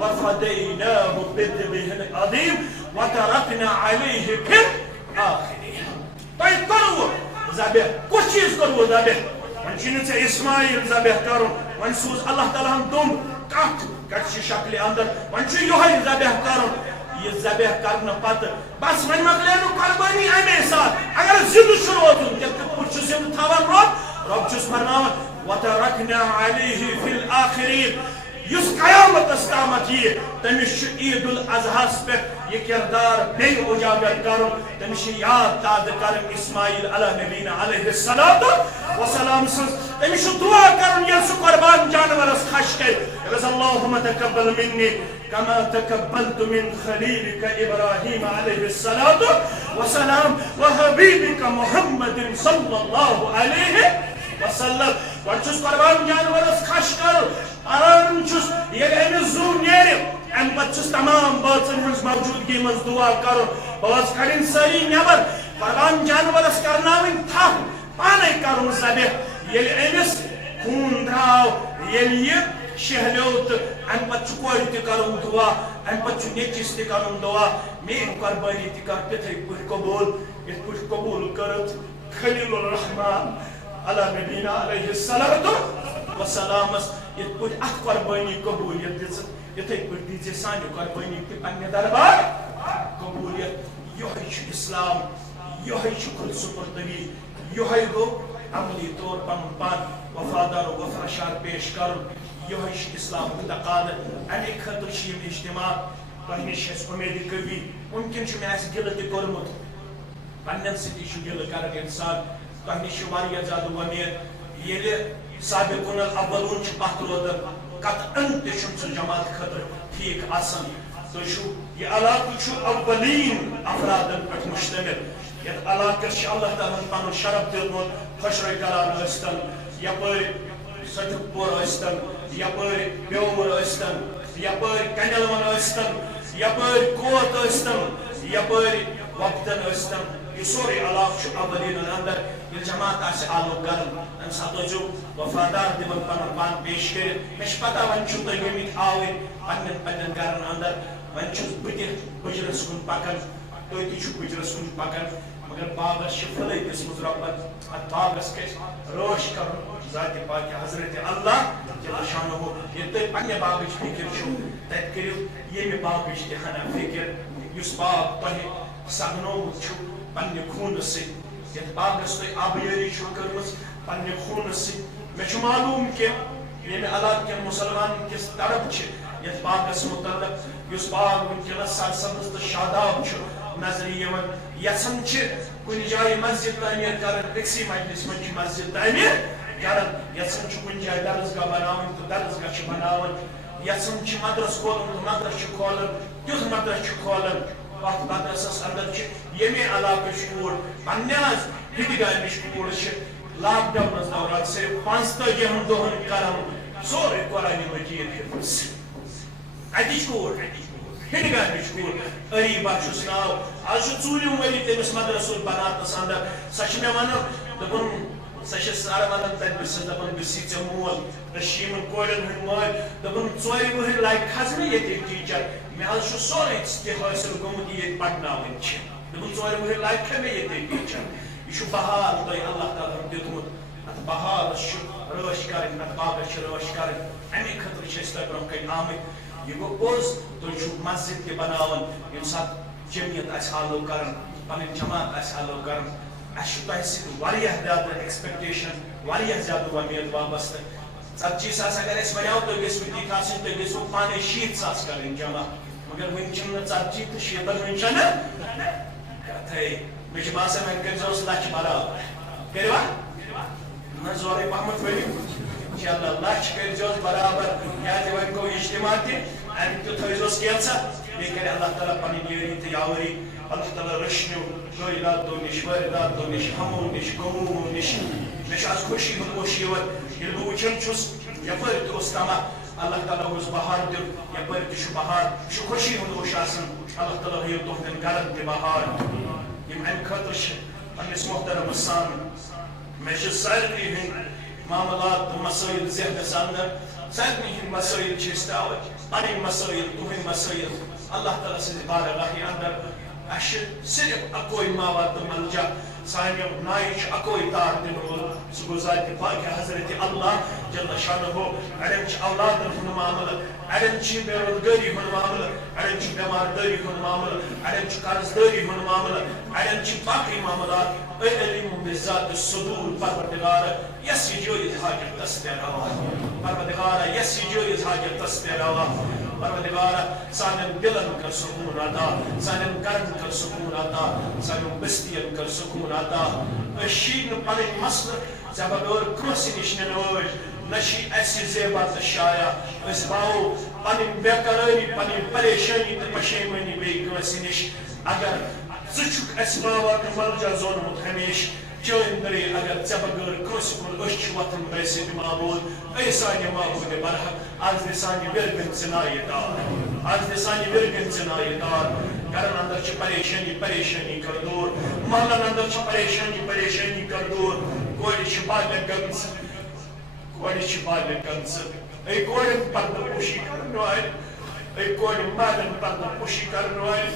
وفديناه بذبح عظيم وتركنا عليه في الآخرين طيب کرو ذبح کچھ چیز کرو ذبح من چھ اسماعیل ذبح کرو من سوز اللہ تعالیٰ ہم دم کٹ شکل اندر من چھ یہ ذبح کرو یہ ذبح کرنا پتہ بس من مکلینو قربانی امی ساتھ اگر زندہ شروع ہوتن تیل پوچھ زندہ تھاون رب چھس فرماون وتركنا عليه في الآخرين يس قیامت استامت یہ تمش عید الاضحیٰ پہ یہ کردار بے اجاگر کرو تمش یاد تازہ کرن اسماعیل علیہ نبینا علیہ السلام تمش دعا کرن یہ سو قربان جانورس خش کے اللهم تقبل مني كما تقبلت من خليلك إبراهيم عليه السلام وحبيبك محمد صلى الله عليه وسلم وچس قربان جانورس خش کرو آرام چس یہ امس زو نیرِ ام پتس تمام بٲژن ہنٛز موجودگی منٛز دعا کرو بٲژ کڑٕنۍ سٲری نیبر قربان جانورس کرناوٕنۍ تھپھ پانے کرُن ذبح ییٚلہِ أمِس خوٗن درٛاو ییٚلہِ یہِ شہلیو تو ام پت کور تہ کرُن دعا ام پت نیچس تہ کرُن دعا میٲنۍ قربٲنی تہ کر تِتھٕے پٲٹھۍ قبوٗل یِتھ پٲٹھۍ قبوٗل کٔرٕتھ خلیل الرحمان علی نبینا علیہ السلام یت پٲٹھۍ اتھ قربٲنی قبولیت دِژ یِتھٕے پٲٹھۍ دیٖزِ سانہِ قربٲنی تہِ پننہِ دربار قبولیت یہوے چھُ اسلام یہوے چھُ خود سپردگی یہوے گوٚو عملی طور پنُن پان وفادار و وفرشار پیش کرُن یہوے چھُ اسلامُک تقاضہٕ امہِ خٲطرٕ چھِ یِم اجتماع تۄہہِ نِش چھِ اُمید کٔوی مُمکِن چھُ مےٚ آسہِ گِلہٕ تہِ کوٚرمُت پننٮ۪ن سۭتی چھُ گِلہٕ کران اِنسان تۄہہِ نِش چھِ واریاہ زیادٕ وۄمید ییٚلہِ سابقون الاولون چھِ پتھ روزان قطعاً تہِ چھُنہٕ سُہ جماعت خٲطرٕ ٹھیٖک آسان تُہۍ چھُو یہِ علاقہٕ چھُ اولین افرادن پٮ۪ٹھ مشتمل یتھ علاقس چھُ اللہ تعالیٰ ہن پنُن شرف دیُتمُت خۄشرٲے کلان ٲسۍتن یپٲرۍ سٹھک پور ٲسۍتن یپٲرۍ بیوٚر ٲسۍتن یپٲرۍ کنیلون ٲسۍتن یپر کوت ٲسۍتن یپر وقتن ٲسۍتن یہ سورُے علاقہٕ اولین اندر ییٚلہِ جماعت آسہِ آلو کران امہِ ساتہٕ ٲسۍزیو وفادار دِوان پنُن پان پیش کٔرِتھ مےٚ چھِ پتہ وۄنۍ چھِو تُہۍ گٔمٕتۍ آوٕرۍ پننٮ۪ن گرن اندر وۄنۍ چھُس بہٕ تہِ بُجرس کُن پکان تُہۍ تہِ چھِو بُجرس کُن پکان مگر باغس چھِ پھٕلے دِژمٕژ رۄبن اتھ باغس گژھِ رٲچھ کرُن ذاتِ پاکہِ حضرت اللہ جل شانہُ ییٚلہِ تُہۍ پننہِ باغٕچ فِکر چھُو تتہِ کٔرِو ییٚمہِ باغٕچ تہِ ہنا فِکر یُس باغ تۄہہِ سگنومُت چھُ پننہِ خوٗنہٕ سۭتۍ یتھ باغس تُہۍ آبیٲری چھُو کٔرمٕژ پننہِ خوٗنہٕ سۭتۍ مےٚ چھُ معلوٗم کہِ ییٚمہِ علاقہٕ کٮ۪ن مُسلمانن کِس طرف چھِ یتھ باغس متعلق یُس باغ ونکیٚنس سرسبز تہٕ شاداب چھُ نظرِ یِوان یژھان چھِ کُنہِ جایہِ مسجد تعمیٖر کران أکسٕے مجلس منٛز چھِ مسجد تعمیٖر کران یژھان چھِ کُنہِ جایہِ درسگاہ بناوٕنۍ تہٕ درسگاہ چھِ بناوان یژھان چھِ مدرس کھولُن تہٕ مدرس چھِ کھولان تیُتھ مدرس چھِ کھولان اتھ مدرسس اندر چھِ ییٚمہِ علاقٕچ کوٗر پننہِ حظ ہِنٛدگامِچ کوٗر چھِ لاک ڈاونس دوران صرف 45 دۄہن کران سورُے قرآنِ مجیٖد حِفظ اتِچ کوٗر ہِنٛدگامِچ کوٗر اریٖبا چھُس ناو آز چھُ ژوٗرِم ؤری تٔمِس مدرسُک بناونس اندر سۄ چھِ مےٚ ونان دوٚپُن سۄ چھِ سر ونان تتہِ بہٕ چھَس دپان بہٕ چھُسے ژےٚ مول أسۍ چھِ یِمن کورٮ۪ن ہٕنٛدۍ مٲلۍ دوٚپُن 4 ؤہٕرۍ لگہِ کھسنہٕ ییٚتہِ ٹیٖچر مےٚ حظ چھُ سورُے تہِ حٲصِل گوٚمُت یہِ ییٚتہِ پرناوٕنۍ چھِ دوٚپُن 4 ؤہٕرۍ لگہِ کھا مےٚ ییٚتہِ ٹیٖچر یہِ چھُ بہار تۄہہِ اللہ تعالیٰ ہن دیُتمُت اتھ بہارس چھُ رٲچھ کرٕنۍ اتھ باغس چھِ رٲچھ کرٕنۍ امہِ خٲطرٕ چھِ أسۍ تۄہہِ برونٛہہ کنہِ آمٕتۍ یہ گوٚو پوٚز تُہۍ چھِو مسجد تہِ بناوان ییٚمہِ ساتہٕ جمعیت آسہِ آلو کران پنٕنۍ جماعت آسہِ آلو کران اسہِ چھُ تۄہہِ سۭتۍ واریاہ زیادٕ ایکسپیکٹیشن واریاہ زیادٕ وۄمید وابستہٕ 40 ساس اگر أسۍ ونیو تُہۍ گٔژھِو تیٖتۍ آسٕنۍ تُہۍ گٔژھِو پانے 60 ساس کرٕنۍ جمع مگر وٕنہِ چھِنہٕ 40 تہٕ 60 وٕنہِ چھنہٕ کتھے مےٚ چھُ باسان وۄنۍ کٔرۍزیوس لچھ برابر کٔرِوا نہ زورے پہمتھ ؤنِو انشاءاللہ لچھ کٔرۍزیوس برابر کیازِ وۄنۍ گوٚو اجتماع تہِ امہِ تہِ تھٲیزیوس کینٛژھا بیٚیہِ کرِ اللہ تعالیٰ پنٕنۍ یٲری تہٕ یاوری اللہ تعالیٰ رٔچھنیو قٲیداتو نِش وٲرِداتو نِش ہمو نِش غموٗمو نِش مےٚ چھُ آز خوشی ہُنٛد اوش یِوان ییٚلہِ بہٕ وٕچھان چھُس یپٲرۍ تہِ اوس تما اللہ تعالیٰ اوس بہار دیُن یپٲرۍ تہِ چھُ بہار یہِ چھُ خوشی ہُنٛد اوش آسان اللہ تعالیٰ ہٲیِو تُہنٛدٮ۪ن گرن تہِ بہار یِم امہِ خٲطرٕ چھِ پننِس محترمس سان مےٚ چھِ سارنٕے ہٕنٛدۍ معاملات تہٕ مسٲیل ذہنس اندر سارنٕے ہٕنٛدۍ مسٲیل چھِ أسۍ تراوان پنٕنۍ مسٲیل تُہنٛدۍ مسٲیل اللہ تعالیٰ سٕنٛدِ بارگاہہِ اندر اسہِ چھِ صرف اکوے ماوا تہٕ ملجا سانیو نایہِ چھُ اکوے تار دِنہٕ وول سُہ گوٚو ذاتِ پاکہِ حضرت اللہ جل شانہُ اڑٮ۪ن چھِ اولادن ہُنٛد معاملہٕ اڑٮ۪ن چھِ بے روزگٲری ہُنٛد معاملہٕ اڑٮ۪ن چھُ بٮ۪ماردٲری ہُنٛد معاملہٕ اڑٮ۪ن چھُ قرضدٲری ہُنٛد معاملہٕ اڑٮ۪ن چھِ باقٕے معاملات علم بذات الصدور پروردگار یس یہِ جٲیز حاجت تس تہِ روا پروردگار یس یہِ جٲیز حاجت تس تہِ روا پروردگار سانٮ۪ن دلن کر سکوٗن عطا سانٮ۪ن گرن کر سکوٗن عطا سانٮ۪ن بستین کر سکوٗن عطا أسۍ چھِ نہٕ پنٕنۍ مسلہٕ ژےٚ بغٲر کٲنٛسہِ نِش نِنہٕ وٲلۍ نہ چھِ اسہِ زیبا تہٕ شایا أسۍ باوو پنٕنۍ بے قرٲری پنٕنۍ پریشٲنی تہٕ پشیمٲنی بیٚیہِ کٲنٛسہِ نِش اگر ژٕ چھُکھ اسہِ ماوا تہٕ ملجا زونمُت ہمیشہِ چٲنۍ دٔرے اگر ژےٚ بغٲر کٲنٛسہِ کُن أسۍ چھِ وۄتھان ویسے تہِ معبوٗد اے سانہِ معبوٗدِ برحق آز دِ سانہِ وِرگن ژٕنایہِ تار آز دِ سانہِ وِرگن ژٕنایہِ تار گرن اندر چھِ پریشٲنی پریشٲنی کر دوٗر محلن اندر چھِ پریشٲنی پریشٲنی کر دوٗر کورِ چھِ بالٮ۪ن گٔمژٕ کورِ چھِ بالٮ۪ن گٔمژٕ اے کورٮ۪ن پردٕ پوشی کرن والہِ اے کورِ مالٮ۪ن پردٕ پوشی کرن والہِ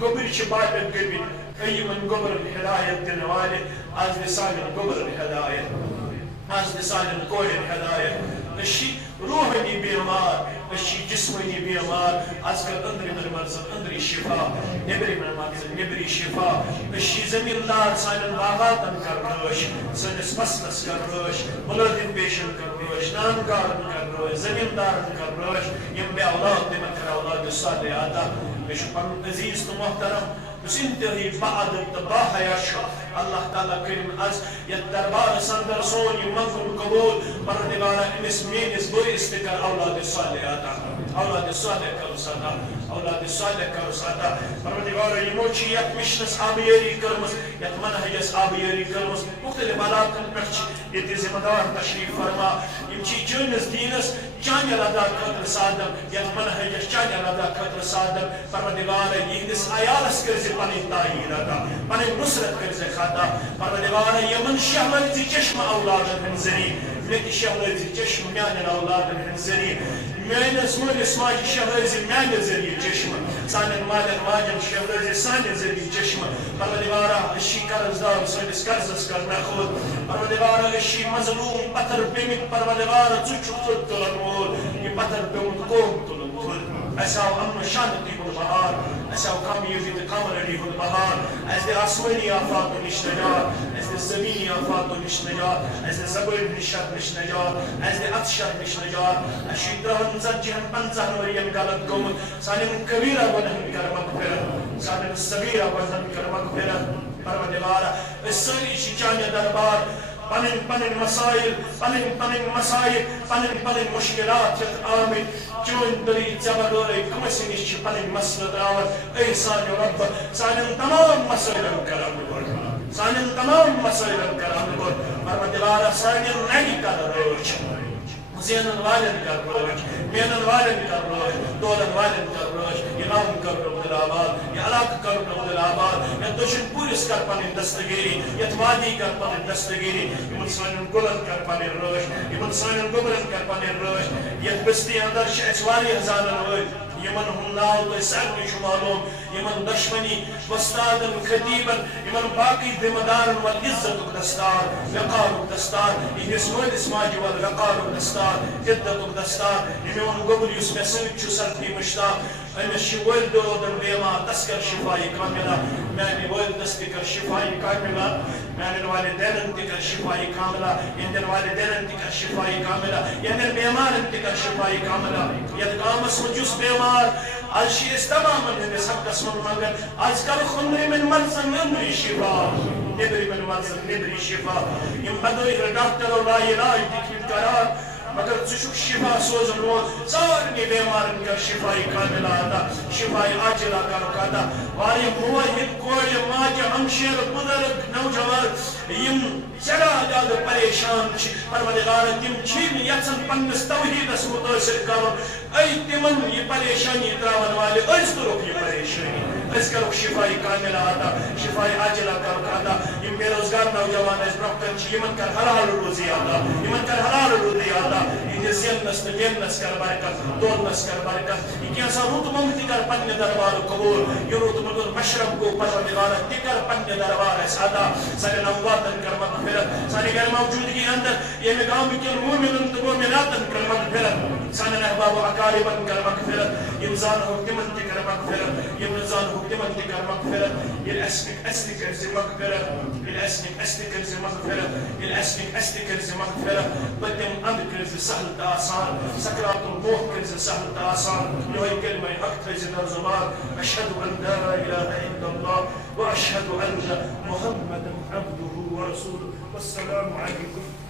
گوٚبٕرۍ چھِ بالٮ۪ن گٔمٕتۍ اے یِمن گوٚبرن ہدایت دِنہٕ والہِ آز دِ سانٮ۪ن گوٚبرن ہدایت آز دِ سانٮ۪ن کورٮ۪ن ہدایت أسۍ چھِ روحٲنی بیمار أسۍ چھِ جسمٲنی بیمار آز کل أنٛدرِمٮ۪ن منٛز أنٛدری شفا نیٚبرِمٮ۪ن منٛز نیٚبری شفا أسۍ چھِ زٔمیٖندار سانٮ۪ن باغاتن کر رٲچھ سٲنِس فصلس کر رٲچھ مُلٲزِم پیشن کر رٲچھ نانگارن کر رٲچھ زٔمیٖندارن کر رٲچھ یِم بے اولاد تِمن کر اولادِ صالحہ عطا مےٚ چھُ پنُن عزیٖز تہٕ محترم یُس انتہٲیی باادب تہٕ باحیا چھُ اللہ تعالیٰ کٔرِن آز یتھ دربارس اندر سون یہِ منٛگُن قبوٗل پروردگارا أمِس میٲنِس بٲیِس تہِ کر اولادِ صالحہ عطا اولادِ صالح کرُس عطا اولادِ صالح کرُس عطا پروردگارا یِمو چھِ یتھ مشنس آبیٲری کٔرمٕژ یتھ منہجس آبیٲری کٔرمٕژ مختلف علاقن پٮ۪ٹھ چھِ یہ ذمہ دار تشریف فرما یم چانس دینس چانہ ردا خاطر صادق یت منہجس چانہ ردا خاطر صادق پروردگار یہندس عیالس کرز پن تعین عطا پن نصرت کرز خطا پروردگار یمن شہوت چشم اولادن ہند ذریعہ مت شہوت چشم میان اولادن ہند ذریعہ میانس مالس ماجہ شہوت میانہ ذریعہ چشم سان مالن ماجن شہوت سانہ ذریعہ چشم پروردگار اشی قرض دار سنس قرضس کر نخود پروردگار اشی مظلوم پتھر پیمت پروردگار ٹھک تلن وول یہ پتھر پیمت قوم تلن وول اس آو امن و شانتی ہند بہار اس آو کامیابی تو کامرانی ہند بہار اس دے آسمانی آفات نش نجات اس دے زمینی آفات نش نجات اس دے زبان نشر نش نجات اس دے اتشر نش نجات اشی درہن ژتجیہن 50 ورین غلط گومت سانن کبیرہ گناہن کر مغفرت سانن صغیرہ گناہن کر مغفرت پروردگار اس ساری چانہ دربار پنن مسائل پنن مسائل پنن مشکلات یت آمت چون دلی زبردوری کمسی نش پنن مسئلہ دراوت اے سان رب سانن تمام مسائلن کرم گور سانن تمام مسائلن کرم گور پروردگار سانن نگی کر روچ زینن والن کر روچ مینن والن کر روچ دولن والن کر روچ یہ نام کر رب العباد یہ علاقہ کر رب العباد یہ دشن پورس کر پنن دستگیری یت وادی کر پنن دستگیری یمن سانن گلن کر پنن روچ یمن سانن گبرن کر پنن روچ یت بستی اندر اس واریاہ زانن وٲلۍ یمن ہند ناو تہ سارنٕے چھُ معلوم یمن دشمنی وستادن خطیبن یمن باقی ذمہ دارن ول عزتک دستار وقارک دستار یہندس مٲلس ماجہ ول وقارک دستار عزتک دستار میون گوبر یس مے سۭتۍ چھُ سلفی مشتاق أمس والد روزن بیمار تس کر شفائی کاملہ میانہ والدس تہ کر شفائی کاملہ میانن والدینن تہ کر شفائی کاملہ یہندین والدینن تہ کر شفائی کاملہ یہندین بیمارن تہ کر شفائی کاملہ یت گامس منٛز یُس بیمار آج اس تمام ہندس حقس من مگر آج کل خندری من مرزن اندری شفا نبری من مرزن نبری شفا یم بدوی ڈاکٹر لا علاج دکھت قرار مگر ژٕ شفا سوزن وول سارنٕے بیمارن کر شفائی کاملہ عطا شفائی عاجلہ کرُکھ عطا واریاہ موحد کورِ ماجہِ ہمشیر بزرگ نوجوان یم سیٹھاہ زیادٕ پریشان چھ پروردگار تم چھِنہٕ یژھان پننس توحیدس متٲثر کرُن اے تمن یہ پریشانی تراون والے أسۍ تُلُکھ یہ پریشانی أسۍ کرُکھ شفائی کاملہ عطا شفائی عاجلہ کرُکھ عطا یم بے روزگار نوجوان اَسہِ برونٛہہ کَنہِ چھِ یمن کر حلال روزی عطا یمن کر حلال روزی عطا یہندس زینس تو دینس کر برکت دولنس کر برکت یہ کینسا رُت منٛگ تہِ کر پننہِ دربار قبول یہ رُت منٛگ مشرب گو پروردگار تہِ کر پننہِ دربار اَسہِ عطا سانٮ۪ن امواتن کر مغفرت سانہِ گھر موجودگی اندر ییٚمہِ گامہٕ کٮ۪ن مومنن تہٕ مومناتن کر مغفرت سانٮ۪ن احباب و اقاربن کر مغفرت یم زانہوکھ تمن تہِ کر مغفرت یم نہٕ زانہوکھ تمن تہِ کر مغفرت ییٚلہِ اَسہِ نِکھ اَسہِ تہِ کر زِ مغفرت ییٚلہِ اَسہِ نِکھ اَسہِ تہِ کر زِ مغفرت ییٚلہِ اَسہِ نِکھ اَسہِ تہِ کر زِ مغفرت پٔتِم اندٕ کر زِ سہل تہٕ آسان سکرات الموت کر زِ سہل تہٕ آسان یہوے کلمہ حق تھٲے زِ در زبان اشہد ان لا اله الا الله واشهد ان محمدا عبده ورسوله والسلام علیکم